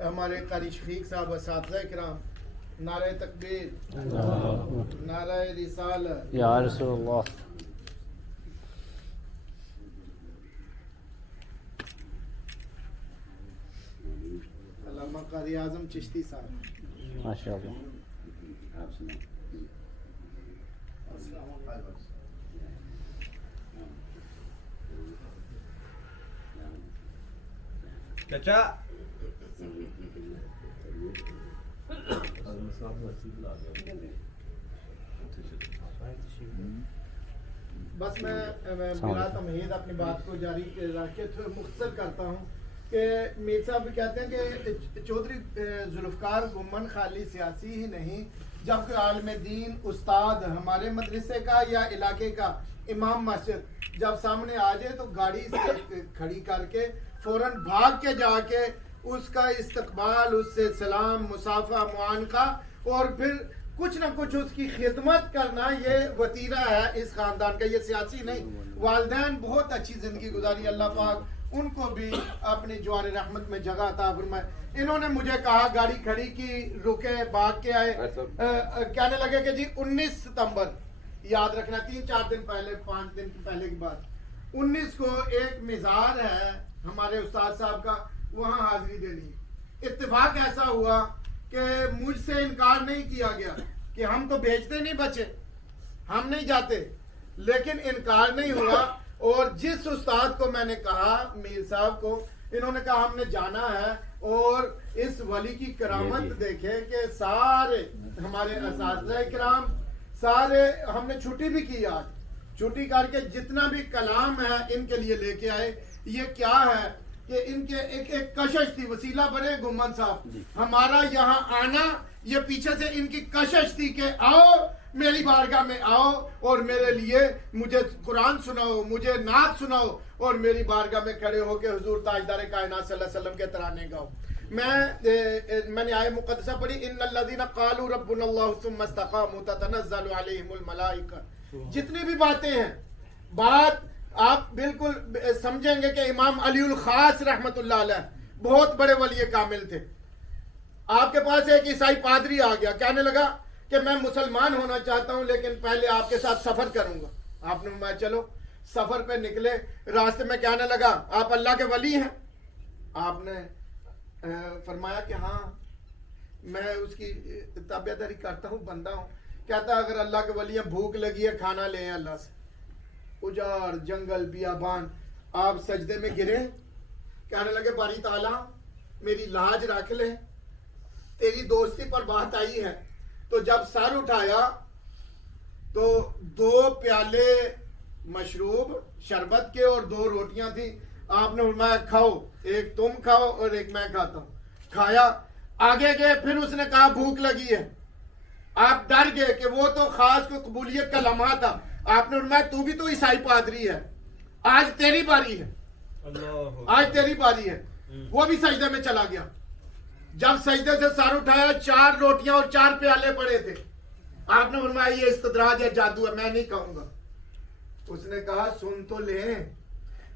ہمارے قاری شفیق صاحب، اساتذہ کرام، نعرہ تکبیر، نعرہ رسالت، یا رسول اللہ۔ قاری اعظم چشتی صاحب. ماشاء اللہ. چچا بس میں بلا تمہید اپنی بات کو جاری رکھ کے مختصر کرتا ہوں کہ میر صاحب کہتے ہیں کہ چودھری ذوالفقار گھمن خالی سیاسی ہی نہیں جبکہ عالم دین استاد ہمارے مدرسے کا یا علاقے کا امام مسجد جب سامنے آ جائے تو گاڑی سے کھڑی کر کے فوراً بھاگ کے جا کے اس کا استقبال، اس سے سلام، مصافحہ، معانقہ اور پھر کچھ نہ کچھ اس کی خدمت کرنا، یہ وتیرہ ہے اس خاندان کا، یہ سیاسی نہیں. والدین بہت اچھی زندگی گزاری، اللہ پاک ان کو بھی اپنی جوار رحمت میں جگہ عطا فرمائے. انہوں نے مجھے کہا گاڑی کھڑی کی، رکے، بھاگ کے آئے، کہنے لگے کہ جی 19 ستمبر یاد رکھنا، 3-4 دن پہلے، 5 دن پہلے کی بات، 19 کو ایک مزار ہے ہمارے استاد صاحب کا، وہاں حاضری دینی. اتفاق ایسا ہوا کہ مجھ سے انکار نہیں کیا گیا کہ ہم تو بھیجتے نہیں بچے، ہم نہیں جاتے، لیکن انکار نہیں ہوا. اور جس استاد کو میں نے کہا، میر صاحب کو، انہوں نے کہا ہم نے جانا ہے. اور اس ولی کی کرامت دیکھے کہ سارے ہمارے اساتذہ کرام سارے، ہم نے چھٹی بھی کی، آج چھٹی کر کے جتنا بھی کلام ہے ان کے لیے لے کے آئے. یہ کیا ہے کہ ان کے ایک کشش تھی، وسیلہ بنے گھمن صاحب ہمارا یہاں آنا، یہ پیچھے سے ان کی کشش تھی کہ آؤ میری بارگاہ میں آؤ اور میرے لیے مجھے قرآن سناؤ، مجھے نعت سناؤ اور میری بارگاہ میں کھڑے ہو کے حضور تاجدار کائنات صلی اللہ علیہ وسلم کے ترانے گاؤ. میں نے آیت مقدسہ پڑھی، ان الذین قالوا ربنا اللہ ثم استقاموا تتنزل علیہم الملائکہ. جتنی بھی باتیں ہیں، بات آپ بالکل سمجھیں گے کہ امام علی الخاص رحمت اللہ علیہ بہت بڑے ولی کامل تھے. آپ کے پاس ایک عیسائی پادری آ گیا، کہنے لگا کہ میں مسلمان ہونا چاہتا ہوں لیکن پہلے آپ کے ساتھ سفر کروں گا. آپ نے فرمایا چلو. سفر پہ نکلے، راستے میں کہنے لگا آپ اللہ کے ولی ہیں؟ آپ نے فرمایا کہ ہاں میں اس کی تابعداری کرتا ہوں، بندہ ہوں. کہتا اگر اللہ کے ولی ہیں، بھوک لگی ہے، کھانا لے ہیں اللہ سے. اجاڑ جنگل بیابان، آپ سجدے میں گرے، کہنے لگے باری تعالیٰ میری لاج رکھ لے، تیری دوستی پر بات آئی ہے. تو جب سر اٹھایا تو 2 پیالے مشروب شربت کے اور 2 روٹیاں تھیں. آپ نے فرمایا کھاؤ، ایک تم کھاؤ اور ایک میں کھاتا ہوں. کھایا، آگے گئے، پھر اس نے کہا بھوک لگی ہے. آپ ڈر گئے کہ وہ تو خاص کو قبولیت کا لمحہ تھا. آپ نے فرمایا تو بھی تو عیسائی پادری ہے، آج تیری باری ہے، آج تیری باری ہے. وہ بھی سجدے میں چلا گیا. جب سجدے سے سر اٹھایا، 4 روٹیاں اور 4 پیالے پڑے تھے. آپ نے فرمایا یہ استدراج ہے، جادو ہے، میں نہیں کہوں گا. اس نے کہا سن تو لیں،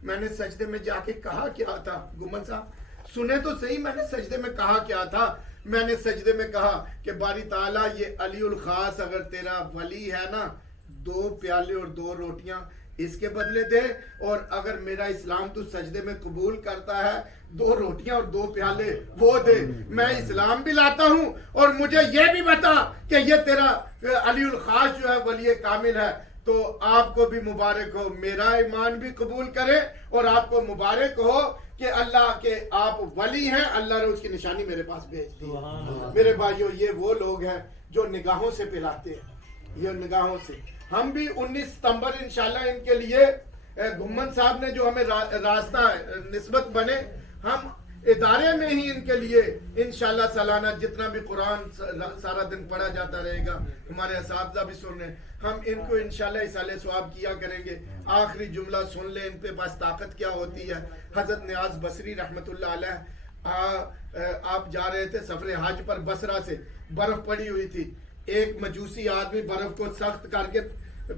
میں نے سجدے میں جا کے کہا کیا تھا. گھمن صاحب سنے تو صحیح، میں نے سجدے میں کہا کیا تھا. میں نے سجدے میں کہا کہ باری تعالیٰ یہ علی الخاص اگر تیرا ولی ہے نا، 2 پیالے اور 2 روٹیاں اس کے بدلے دے، اور اگر میرا اسلام تو سجدے میں قبول کرتا ہے 2 روٹیاں اور 2 پیالے وہ دے. میں اسلام بھی لاتا ہوں اور مجھے یہ بھی بتا کہ یہ تیرا علی الخاص جو ہے ولی کامل ہے. تو آپ کو بھی مبارک ہو، میرا ایمان بھی قبول کرے اور آپ کو مبارک ہو کہ اللہ کے آپ ولی ہیں، اللہ نے اس کی نشانی میرے پاس بھیج دی. میرے بھائیو، یہ وہ لوگ ہیں جو نگاہوں سے پلاتے ہیں، یہ نگاہوں سے. ہم بھی 19 ستمبر انشاءاللہ ان کے لیے، گھمن صاحب نے جو ہمیں راستہ نسبت بنے، ہم ادارے میں ہی ان کے لیے انشاءاللہ سالانہ جتنا بھی قرآن سارا دن پڑھا جاتا رہے گا، ہمارے اساتذہ بھی سن رہے ہیں، ہم ان کو انشاءاللہ اصالہ ثواب کیا کریں گے. آخری جملہ سن لیں، ان پہ بس طاقت کیا ہوتی ہے. حضرت نیاز بصری رحمت اللہ علیہ، آپ جا رہے تھے سفر حج پر، بصرہ سے برف پڑی ہوئی تھی. ایک مجوسی آدمی برف کو سخت کر کے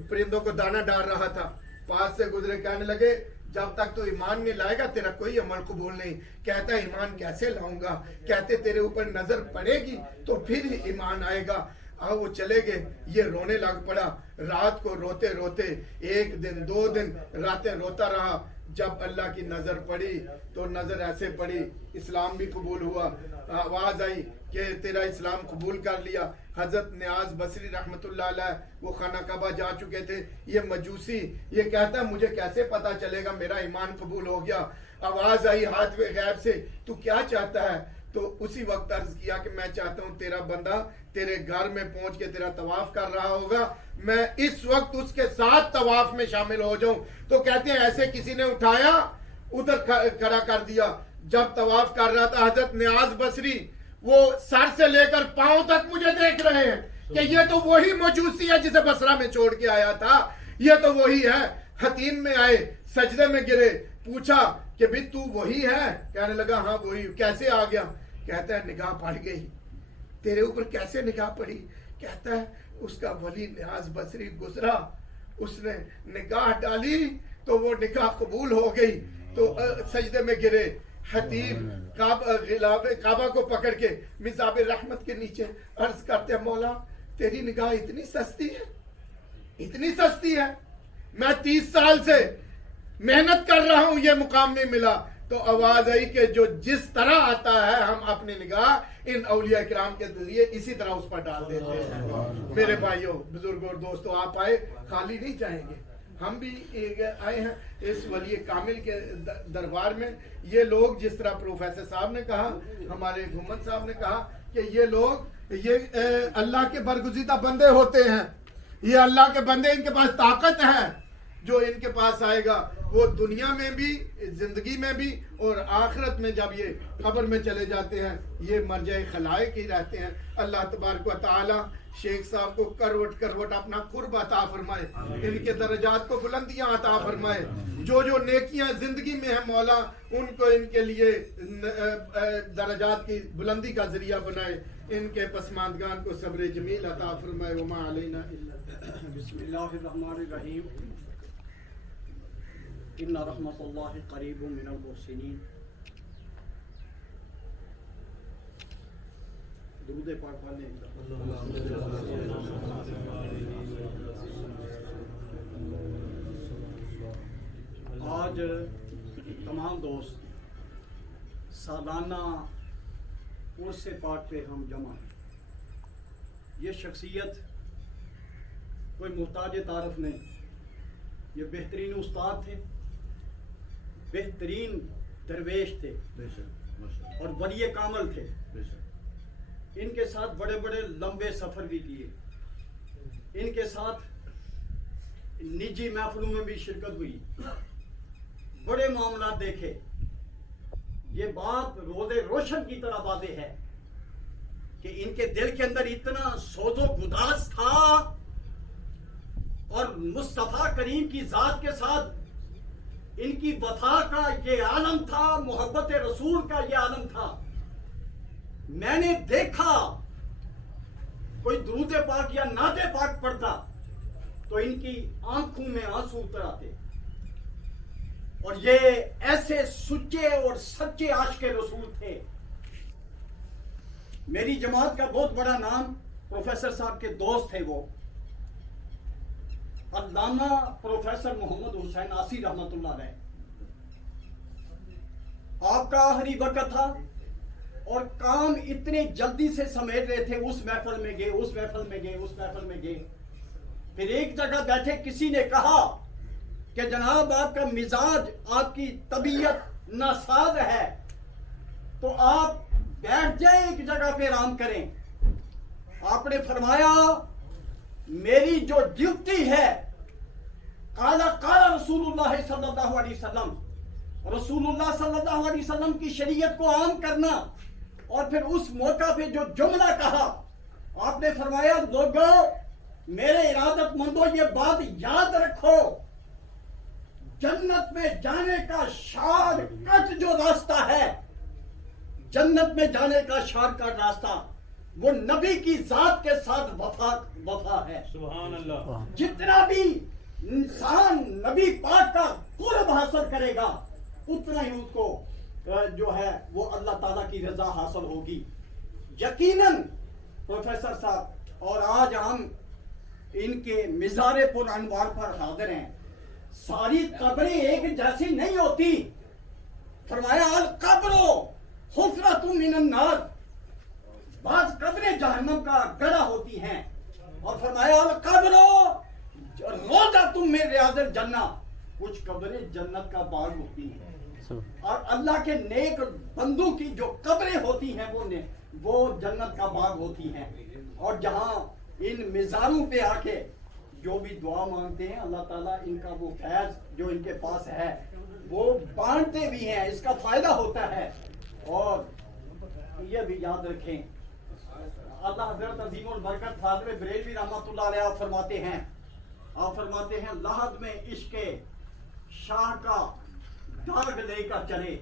پرندوں کو دانہ ڈال رہا تھا. پاس سے گزرے، کہنے لگے جب تک تو ایمان نہیں لائے گا تیرا کوئی عمل قبول نہیں. کہتا ایمان کیسے لاؤں گا؟ کہتے تیرے اوپر نظر پڑے گی تو پھر ہی ایمان آئے گا. وہ چلے گئے، یہ رونے لگ پڑا. رات کو روتے روتے 1 دن 2 دن راتیں روتا رہا. جب اللہ کی نظر پڑی تو نظر ایسے پڑی، اسلام بھی قبول ہوا، آواز آئی کہ تیرا اسلام قبول کر لیا۔ حضرت نیاز بصری رحمت اللہ علیہ وہ خانہ کعبہ جا چکے تھے، یہ مجوسی یہ کہتا ہے مجھے کیسے پتا چلے گا میرا ایمان قبول ہو گیا؟ آواز آئی ہاتھ میں غیب سے، تو کیا چاہتا ہے؟ تو اسی وقت عرض کیا کہ میں چاہتا ہوں تیرا بندہ تیرے گھر میں پہنچ کے تیرا طواف کر رہا ہوگا، میں اس وقت اس کے ساتھ طواف میں شامل ہو جاؤں۔ تو کہتے ہیں ایسے کسی نے اٹھایا ادھر کھڑا کر دیا۔ جب طواف کر رہا تھا حضرت نیاز بصری وہ سر سے لے کر پاؤں تک مجھے دیکھ رہے ہیں کہ یہ تو وہی مجوسی ہے جسے بصرہ میں چھوڑ کے آیا تھا، یہ تو وہی ہے۔ حتیم میں آئے، سجدے میں گرے، پوچھا کہ بھی تو وہی ہے؟ کہنے لگا ہاں وہی۔ کیسے آ گیا؟ کہتا ہے نگاہ پڑ گئی۔ تیرے اوپر کیسے نگاہ پڑی؟ کہتا ہے اس کا ولی نیاز بصری گزرا، اس نے نگاہ ڈالی تو وہ نگاہ قبول ہو گئی۔ تو سجدے میں گرے، حتیم کعبہ کو پکڑ کے مزاب رحمت کے نیچے عرض کرتے ہیں مولا تیری نگاہ اتنی سستی ہے، اتنی سستی ہے، میں 30 سال سے محنت کر رہا ہوں یہ مقام نہیں ملا۔ تو آواز آئی کہ جو جس طرح آتا ہے ہم اپنی نگاہ ان اولیاء کرام کے ذریعے اسی طرح اس پر ڈال دیتے ہیں۔ میرے بھائیوں، بزرگوں اور دوستوں، آپ آئے خالی نہیں جائیں گے، ہم بھی آئے ہیں اس ولی کامل کے دربار میں۔ یہ لوگ جس طرح پروفیسر صاحب نے کہا، ہمارے گھومت صاحب نے کہا کہ یہ لوگ یہ اللہ کے برگزیدہ بندے ہوتے ہیں، یہ اللہ کے بندے، ان کے پاس طاقت ہے۔ جو ان کے پاس آئے گا وہ دنیا میں بھی، زندگی میں بھی اور آخرت میں جب یہ قبر میں چلے جاتے ہیں یہ مرجع خلائق ہی رہتے ہیں۔ اللہ تبارک و تعالی شیخ صاحب کو کروٹ کروٹ اپنا قرب عطا فرمائے، ان کے درجات کو بلندیاں عطا فرمائے، جو جو نیکیاں زندگی میں ہیں مولا ان کو ان کے لیے درجات کی بلندی کا ذریعہ بنائے، ان کے پسماندگان کو صبر جمیل عطا فرمائے۔ وما علینا الا بسم اللہ الرحمن الرحیم ان رحمت اللہ قریب من المحسنین۔ درود پاک پڑھنے آج تمام دوست سالانہ عرس پاک پہ ہم جمع ہیں۔ یہ شخصیت کوئی محتاج تعارف نہیں، یہ بہترین استاد تھے، بہترین درویش تھے اور ولی کامل تھے۔ ان کے ساتھ بڑے بڑے لمبے سفر بھی کیے، ان کے ساتھ نجی محفلوں میں بھی شرکت ہوئی، بڑے معاملات دیکھے۔ یہ بات روز روشن کی طرح واضح ہے کہ ان کے دل کے اندر اتنا سوز و گداز تھا اور مصطفیٰ کریم کی ذات کے ساتھ ان کی وفا کا یہ عالم تھا، محبت رسول کا یہ عالم تھا۔ میں نے دیکھا کوئی درود پاک یا نعت پاک پڑھتا تو ان کی آنکھوں میں آنسو اتر آتے، اور یہ ایسے سچے اور سچے عاشق رسول تھے۔ میری جماعت کا بہت بڑا نام، پروفیسر صاحب کے دوست تھے وہ علامہ پروفیسر محمد حسین آسی رحمت اللہ علیہ۔ آپ کا آخری وقت تھا اور کام اتنے جلدی سے سمیٹ رہے تھے، اس محفل میں گئے، اس محفل میں گئے، اس محفل میں گئے۔ پھر ایک جگہ بیٹھے کسی نے کہا کہ جناب آپ کا مزاج، آپ کی طبیعت ناساز ہے تو آپ بیٹھ جائیں ایک جگہ پہ آرام کریں۔ آپ نے فرمایا میری جو ڈیوٹی ہے، قال رسول اللہ صلی اللہ علیہ وسلم، رسول اللہ صلی اللہ علیہ وسلم کی شریعت کو عام کرنا، اور پھر اس موقع پہ جو جملہ کہا آپ نے فرمایا لوگوں میرے ارادت مندوں یہ بات یاد رکھو، جنت میں جانے کا شارٹ کٹ جو راستہ ہے، جنت میں جانے کا شارٹ کٹ راستہ وہ نبی کی ذات کے ساتھ وفا ہے۔ سبحان اللہ۔ جتنا بھی انسان نبی پاک کا قرب حاصل کرے گا اتنا ہی اس کو جو ہے وہ اللہ تعالیٰ کی رضا حاصل ہوگی یقیناً۔ پروفیسر صاحب، اور آج ہم ان کے مزار پر انوار پر حاضر ہیں۔ ساری قبریں ایک جیسی نہیں ہوتی. فرمایا القبرو حفرۃ من النار، بعض قبریں جہنم کا گڑھا ہوتی ہیں. اور فرمایا القبرو روضۃ من ریاض الجنہ، کچھ قبریں جنت کا باغ ہوتی ہیں. اور اللہ کے نیک بندوں کی جو قبریں ہوتی ہیں وہ جنت کا باغ ہوتی ہیں. اور جہاں ان مزاروں پہ آ کے جو بھی دعا مانگتے ہیں اللہ تعالیٰ ان کا وہ فیض جو ان کے پاس ہے وہ بانٹتے بھی ہیں، اس کا فائدہ ہوتا ہے. اور یہ بھی یاد رکھیں اللہ حضرت عظیم البرکت فاضل بریلوی رحمۃ اللہ علیہ آپ فرماتے ہیں لحد میں عشق شاہ کا داغ لے کر چلے،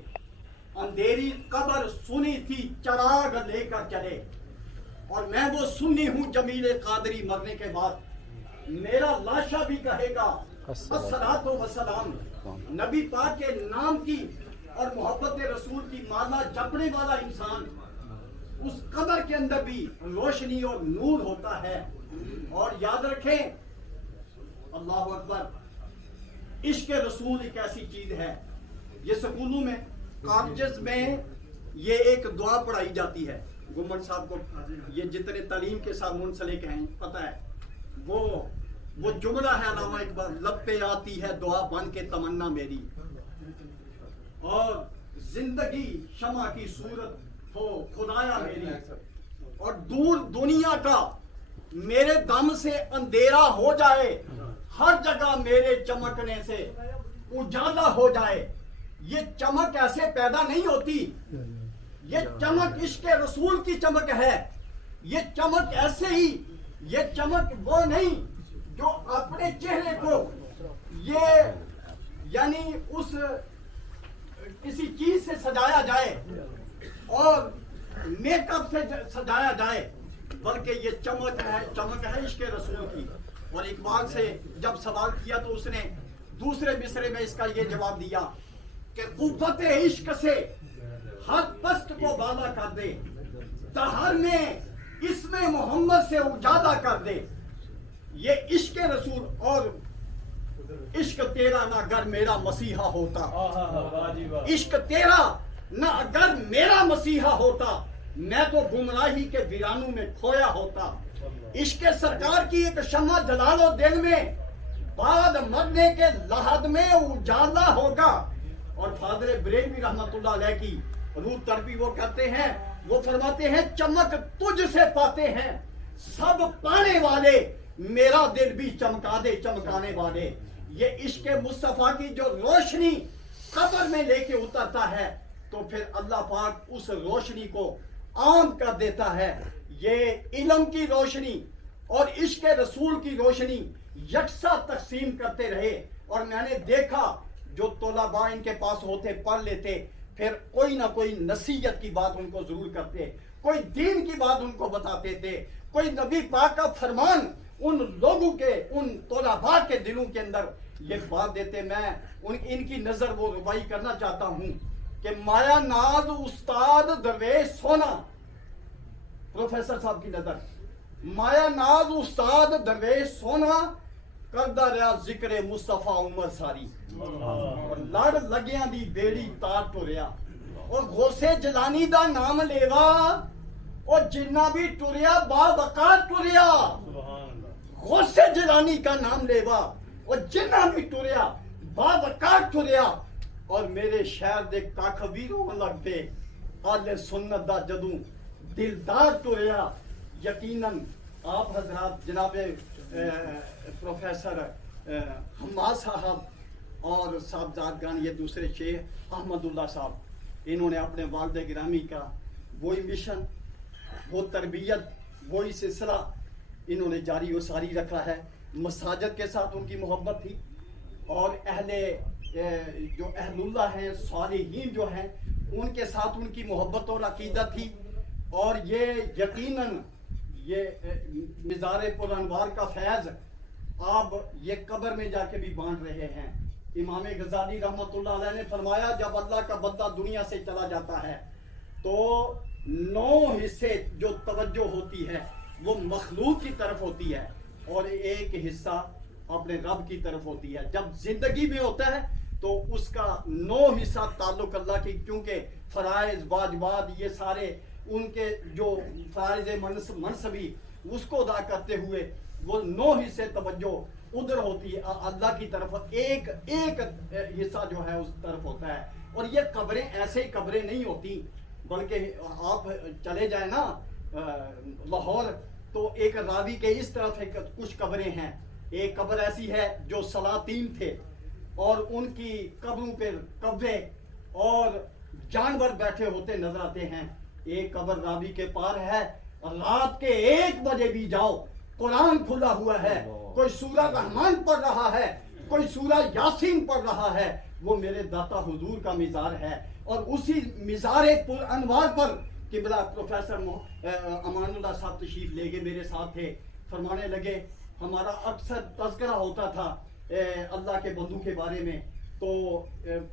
اندھیری قبر سنی تھی چراغ لے کر چلے. اور میں وہ سنی ہوں جمیل قادری مرنے کے بعد میرا لاشا بھی کہے گا الصلاۃ والسلام. نبی پاک کے نام کی اور محبت رسول کی مالا جپنے والا انسان اس قبر کے اندر بھی روشنی اور نور ہوتا ہے. اور یاد رکھیں اللہ اکبر، عشق رسول ایک ایسی چیز ہے. یہ سکولوں میں کالجز میں یہ ایک دعا پڑھائی جاتی ہے. گمن صاحب کو یہ جتنے تعلیم کے ساتھ منسلک ہیں پتہ ہے، وہ جملہ ہے علامہ اقبال، لب پہ آتی ہے دعا بن کے تمنا میری، اور زندگی شمع کی صورت ہو خدایا میری، اور دور دنیا کا میرے دم سے اندھیرا ہو جائے، ہر جگہ میرے چمکنے سے اجالا ہو جائے. یہ چمک ایسے پیدا نہیں ہوتی، یہ چمک عشق رسول کی چمک ہے. یہ چمک ایسے ہی، یہ چمک وہ نہیں جو اپنے چہرے کو یہ یعنی اس کسی چیز سے سجایا جائے اور میک اپ سے سجایا جائے، بلکہ یہ چمک ہے عشق رسول کی. اور اقبال سے جب سوال کیا تو اس نے دوسرے مصرے میں اس کا یہ جواب دیا کہ قوت عشق سے ہر پست کو بالا کر دے، دہر میں اسم محمد سے اجالا کر دے. یہ عشق رسول. اور عشق تیرا نہ اگر میرا مسیحا ہوتا، عشق تیرا نہ اگر میرا مسیحا ہوتا، میں تو گمراہی کے ویرانوں میں کھویا ہوتا. عشق سرکار کی ایک شمع جلا لو دل میں، بعد مرنے کے لحد میں اجالا ہوگا. اور فاضل بریلوی رحمۃ اللہ علیہ کی روح تربی وہ کرتے ہیں، وہ فرماتے ہیں چمک تجھ سے پاتے ہیں سب پانے والے، میرا دل بھی چمکا دے چمکانے والے. یہ عشق مصطفیٰ کی جو روشنی قبر میں لے کے اترتا ہے تو پھر اللہ پاک اس روشنی کو عام کر دیتا ہے. یہ علم کی روشنی اور عشق رسول کی روشنی یکساں تقسیم کرتے رہے. اور میں نے دیکھا جو طلباء ان کے پاس ہوتے پڑھ لیتے، پھر کوئی نہ کوئی نصیحت کی بات ان کو ضرور کرتے، کوئی دین کی بات ان کو بتاتے تھے، کوئی نبی پاک کا فرمان ان لوگوں کے، ان طلباء کے دلوں کے اندر یہ بات دیتے. میں ان کی نظر وہ ربائی کرنا چاہتا ہوں کہ مایا ناز استاد درویش سونا، پروفیسر صاحب کی نظر، مایا ناز استاد درویش سونا کردہ رہا ذکر مصطفیٰ عمر ساری، اور لڑ لگیاں دی بیڑی تار ٹریا، اور غوثے جلانی دا نام لیوا اور جنہ بھی ٹریا با وقار ٹریا. غوثے جلانی کا نام لیوا اور جنہ بھی ٹریا با وقار ٹریا. اور میرے شہر دے کاکھ بھی رون لگ پے، آل سنت دا جدوں دلدار ٹریا. یقیناً آپ حضرات جناب پروفیسر حماد صاحب اور صاحبزادگان یہ دوسرے شیخ احمد اللہ صاحب، انہوں نے اپنے والد گرامی کا وہی مشن، وہ تربیت، وہی سلسلہ انہوں نے جاری و ساری رکھا ہے. مساجد کے ساتھ ان کی محبت تھی، اور جو اہل اللہ ہیں، صالحین جو ہیں، ان کے ساتھ ان کی محبت اور عقیدت تھی. اور یہ یقیناً یہ مزار پر انوار کا فیض آپ یہ قبر میں جا کے بھی بانٹ رہے ہیں. امام غزالی رحمۃ اللہ علیہ نے فرمایا جب اللہ کا بندہ دنیا سے چلا جاتا ہے تو 9 حصے جو توجہ ہوتی ہے وہ مخلوق کی طرف ہوتی ہے، اور ایک حصہ اپنے رب کی طرف ہوتی ہے. جب زندگی میں ہوتا ہے تو اس کا 9% تعلق اللہ کی, کیونکہ فرائض واجبات یہ سارے ان کے جو فرائض منصبی اس کو ادا کرتے ہوئے وہ 9% توجہ ادھر ہوتی ہے اللہ کی طرف, ایک حصہ جو ہے اس طرف ہوتا ہے. اور یہ قبریں ایسے ہی قبریں نہیں ہوتی, بلکہ آپ چلے جائیں نا لاہور تو ایک راوی کے اس طرف کچھ قبریں ہیں. ایک قبر ایسی ہے جو سلاطین تھے اور ان کی قبروں پہ قبضے اور جانور بیٹھے ہوتے نظر آتے ہیں. ایک قبر راوی کے پار ہے, رات کے 1 بجے بھی جاؤ قرآن کھلا ہوا ہے, کوئی سورہ رحمان پڑھ رہا ہے, کوئی سورہ یاسین پڑھ رہا ہے, وہ میرے داتا حضور کا مزار ہے. اور اسی مزار پر انوار پر قبلہ پروفیسر امان اللہ صاحب تشریف لے گئے, میرے ساتھ تھے. فرمانے لگے ہمارا اکثر تذکرہ ہوتا تھا اللہ کے بندوں کے بارے میں, تو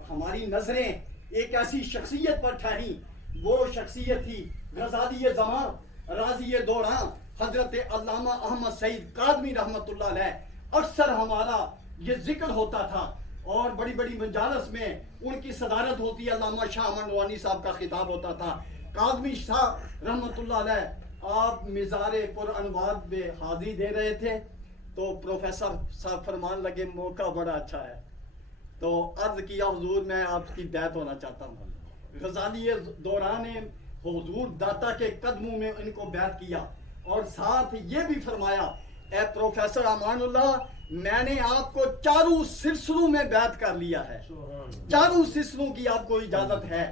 ہماری نظریں ایک ایسی شخصیت پر ٹھہری. وہ شخصیت تھی غزالی زمان, راضی دوران, حضرت علامہ احمد سعید قادمی رحمۃ اللہ علیہ. اکثر ہمارا یہ ذکر ہوتا تھا اور بڑی بڑی مجالس میں ان کی صدارت ہوتی, علامہ شاہ امن روانی صاحب کا خطاب ہوتا تھا. قادمی شاہ رحمۃ اللہ علیہ آپ مزار پر انوار میں حاضری دے رہے تھے تو پروفیسر صاحب فرمان لگے موقع بڑا اچھا ہے, تو عرض کیا حضور میں آپ کی بیعت ہونا چاہتا ہوں. غزالی دوران حضور داتا کے قدموں میں ان کو بیعت کیا اور ساتھ یہ بھی فرمایا اے پروفیسر امان اللہ میں نے آپ کو چاروں سلسلوں میں بیعت کر لیا ہے, چاروں سلسلوں کی آپ کو اجازت ہے.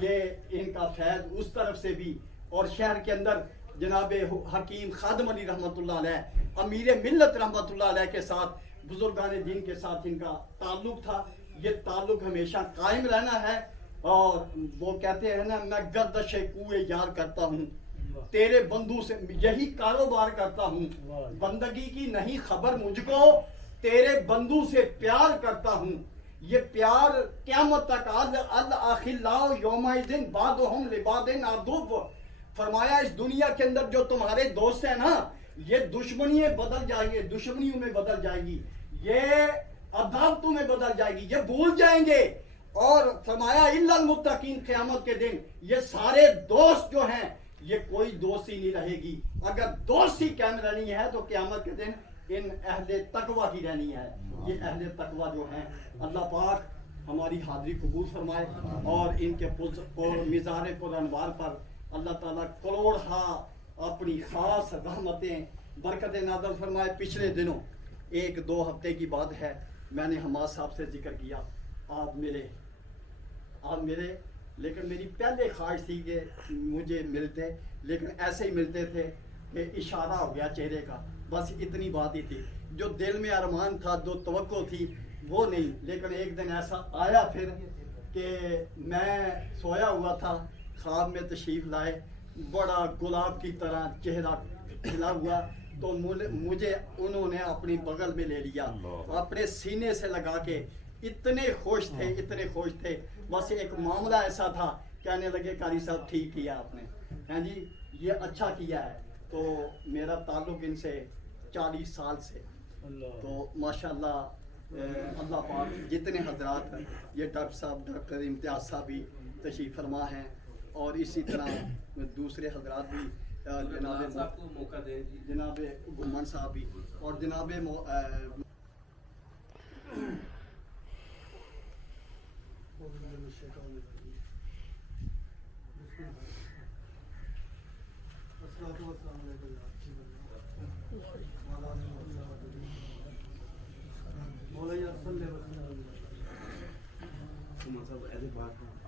یہ ان کا فیض اس طرف سے بھی. اور شہر کے اندر جناب حکیم خادم علی رحمۃ اللہ علیہ, امیر ملت رحمۃ اللہ علیہ کے ساتھ, بزرگان دین کے ساتھ ان کا تعلق تھا. یہ تعلق ہمیشہ قائم رہنا ہے. اور وہ کہتے ہیں نا میں گردش کوئے یار کرتا ہوں, تیرے بندوں سے یہی کاروبار کرتا ہوں, بندگی کی نہیں خبر مجھ کو, تیرے بندوں سے پیار کرتا ہوں. یہ پیار قیامت تک الاخلاء یومئذ بعضهم لبعض عدو. فرمایا اس دنیا کے اندر جو تمہارے دوست ہیں نا یہ دشمنیاں بدل جائیں گے, دشمنیوں میں بدل جائے گی, یہ عداوتوں میں بدل جائے گی, یہ بھول جائیں گے. اور فرمایا الا المتقین, قیامت کے دن یہ سارے دوست جو ہیں یہ کوئی دوستی نہیں رہے گی. اگر دوستی قائم رہنی ہے تو قیامت کے دن ان اہل تقوی کی رہنی ہے. یہ اہل تقوی جو ہیں اللہ پاک ہماری حاضری قبول فرمائے اور ان کے مزار پر انوار پر اللہ تعالیٰ کروڑ اپنی خاص رحمتیں برکتیں نازل فرمائے. پچھلے دنوں 1-2 ہفتے کی بات ہے, میں نے حماد صاحب سے ذکر کیا آپ میرے لیکن میری پہلے خواہش تھی کہ مجھے ملتے, لیکن ایسے ہی ملتے تھے کہ اشارہ ہو گیا چہرے کا, بس اتنی بات ہی تھی. جو دل میں ارمان تھا, جو توقع تھی وہ نہیں. لیکن ایک دن ایسا آیا پھر کہ میں سویا ہوا تھا, خواب میں تشریف لائے, بڑا گلاب کی طرح چہرہ کھلا ہوا, تو مجھے انہوں نے اپنی بغل میں لے لیا, اپنے سینے سے لگا کے. اتنے خوش تھے. بس ایک معاملہ ایسا تھا, کہنے لگے قاری صاحب ٹھیک کیا آپ نے, ہاں جی یہ اچھا کیا ہے. تو میرا تعلق ان سے 40 سال سے, تو ماشاءاللہ اللہ پاک جتنے حضرات ہیں, یہ ڈاکٹر صاحب ڈاکٹر امتیاز صاحب بھی تشریف فرما ہیں اور اسی طرح دوسرے حضرات بھی, جناب گمان صاحب بھی اور جناب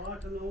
8, 9,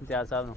ਇਮਤਿਆਜ਼ ਸਾਹਿਬ ਨੂੰ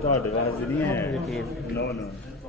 ਤੁਹਾਡੇ ਵਾਸਤੇ ਨਹੀਂ ਹੈ ਨੋ ਨੋ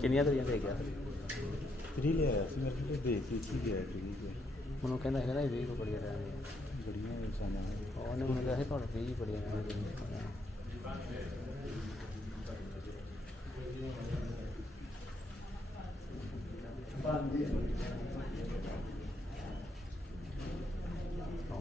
ਕਿੰਨੀਆਂ ਦਰੀਆਂ ਦੇ ਗਿਆ ਫਰੀ ਲਿਆ ਸੀ ਮੈਂ ਕਿਹਾ ਦੇ ਸੀ ਕੀ ਗਿਆ ਠੀਕ ਹੈ ਉਹਨੂੰ ਕਹਿੰਦਾ ਹੈਗਾ ਨਾ ਇਹ 20 ਬੜੀਆਂ ਰਹਿਣਗੇ ਬੜੀਆਂ ਇਨਸਾਨਾਂ ਉਹਨੇ ਮੈਨੂੰ ਕਿਹਾ ਸੀ ਤੁਹਾਨੂੰ 20 ਬੜੀਆਂ ਰਹਿਣਗੇ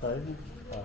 ਸਾਰੇ ਨੇ ਹਾਂ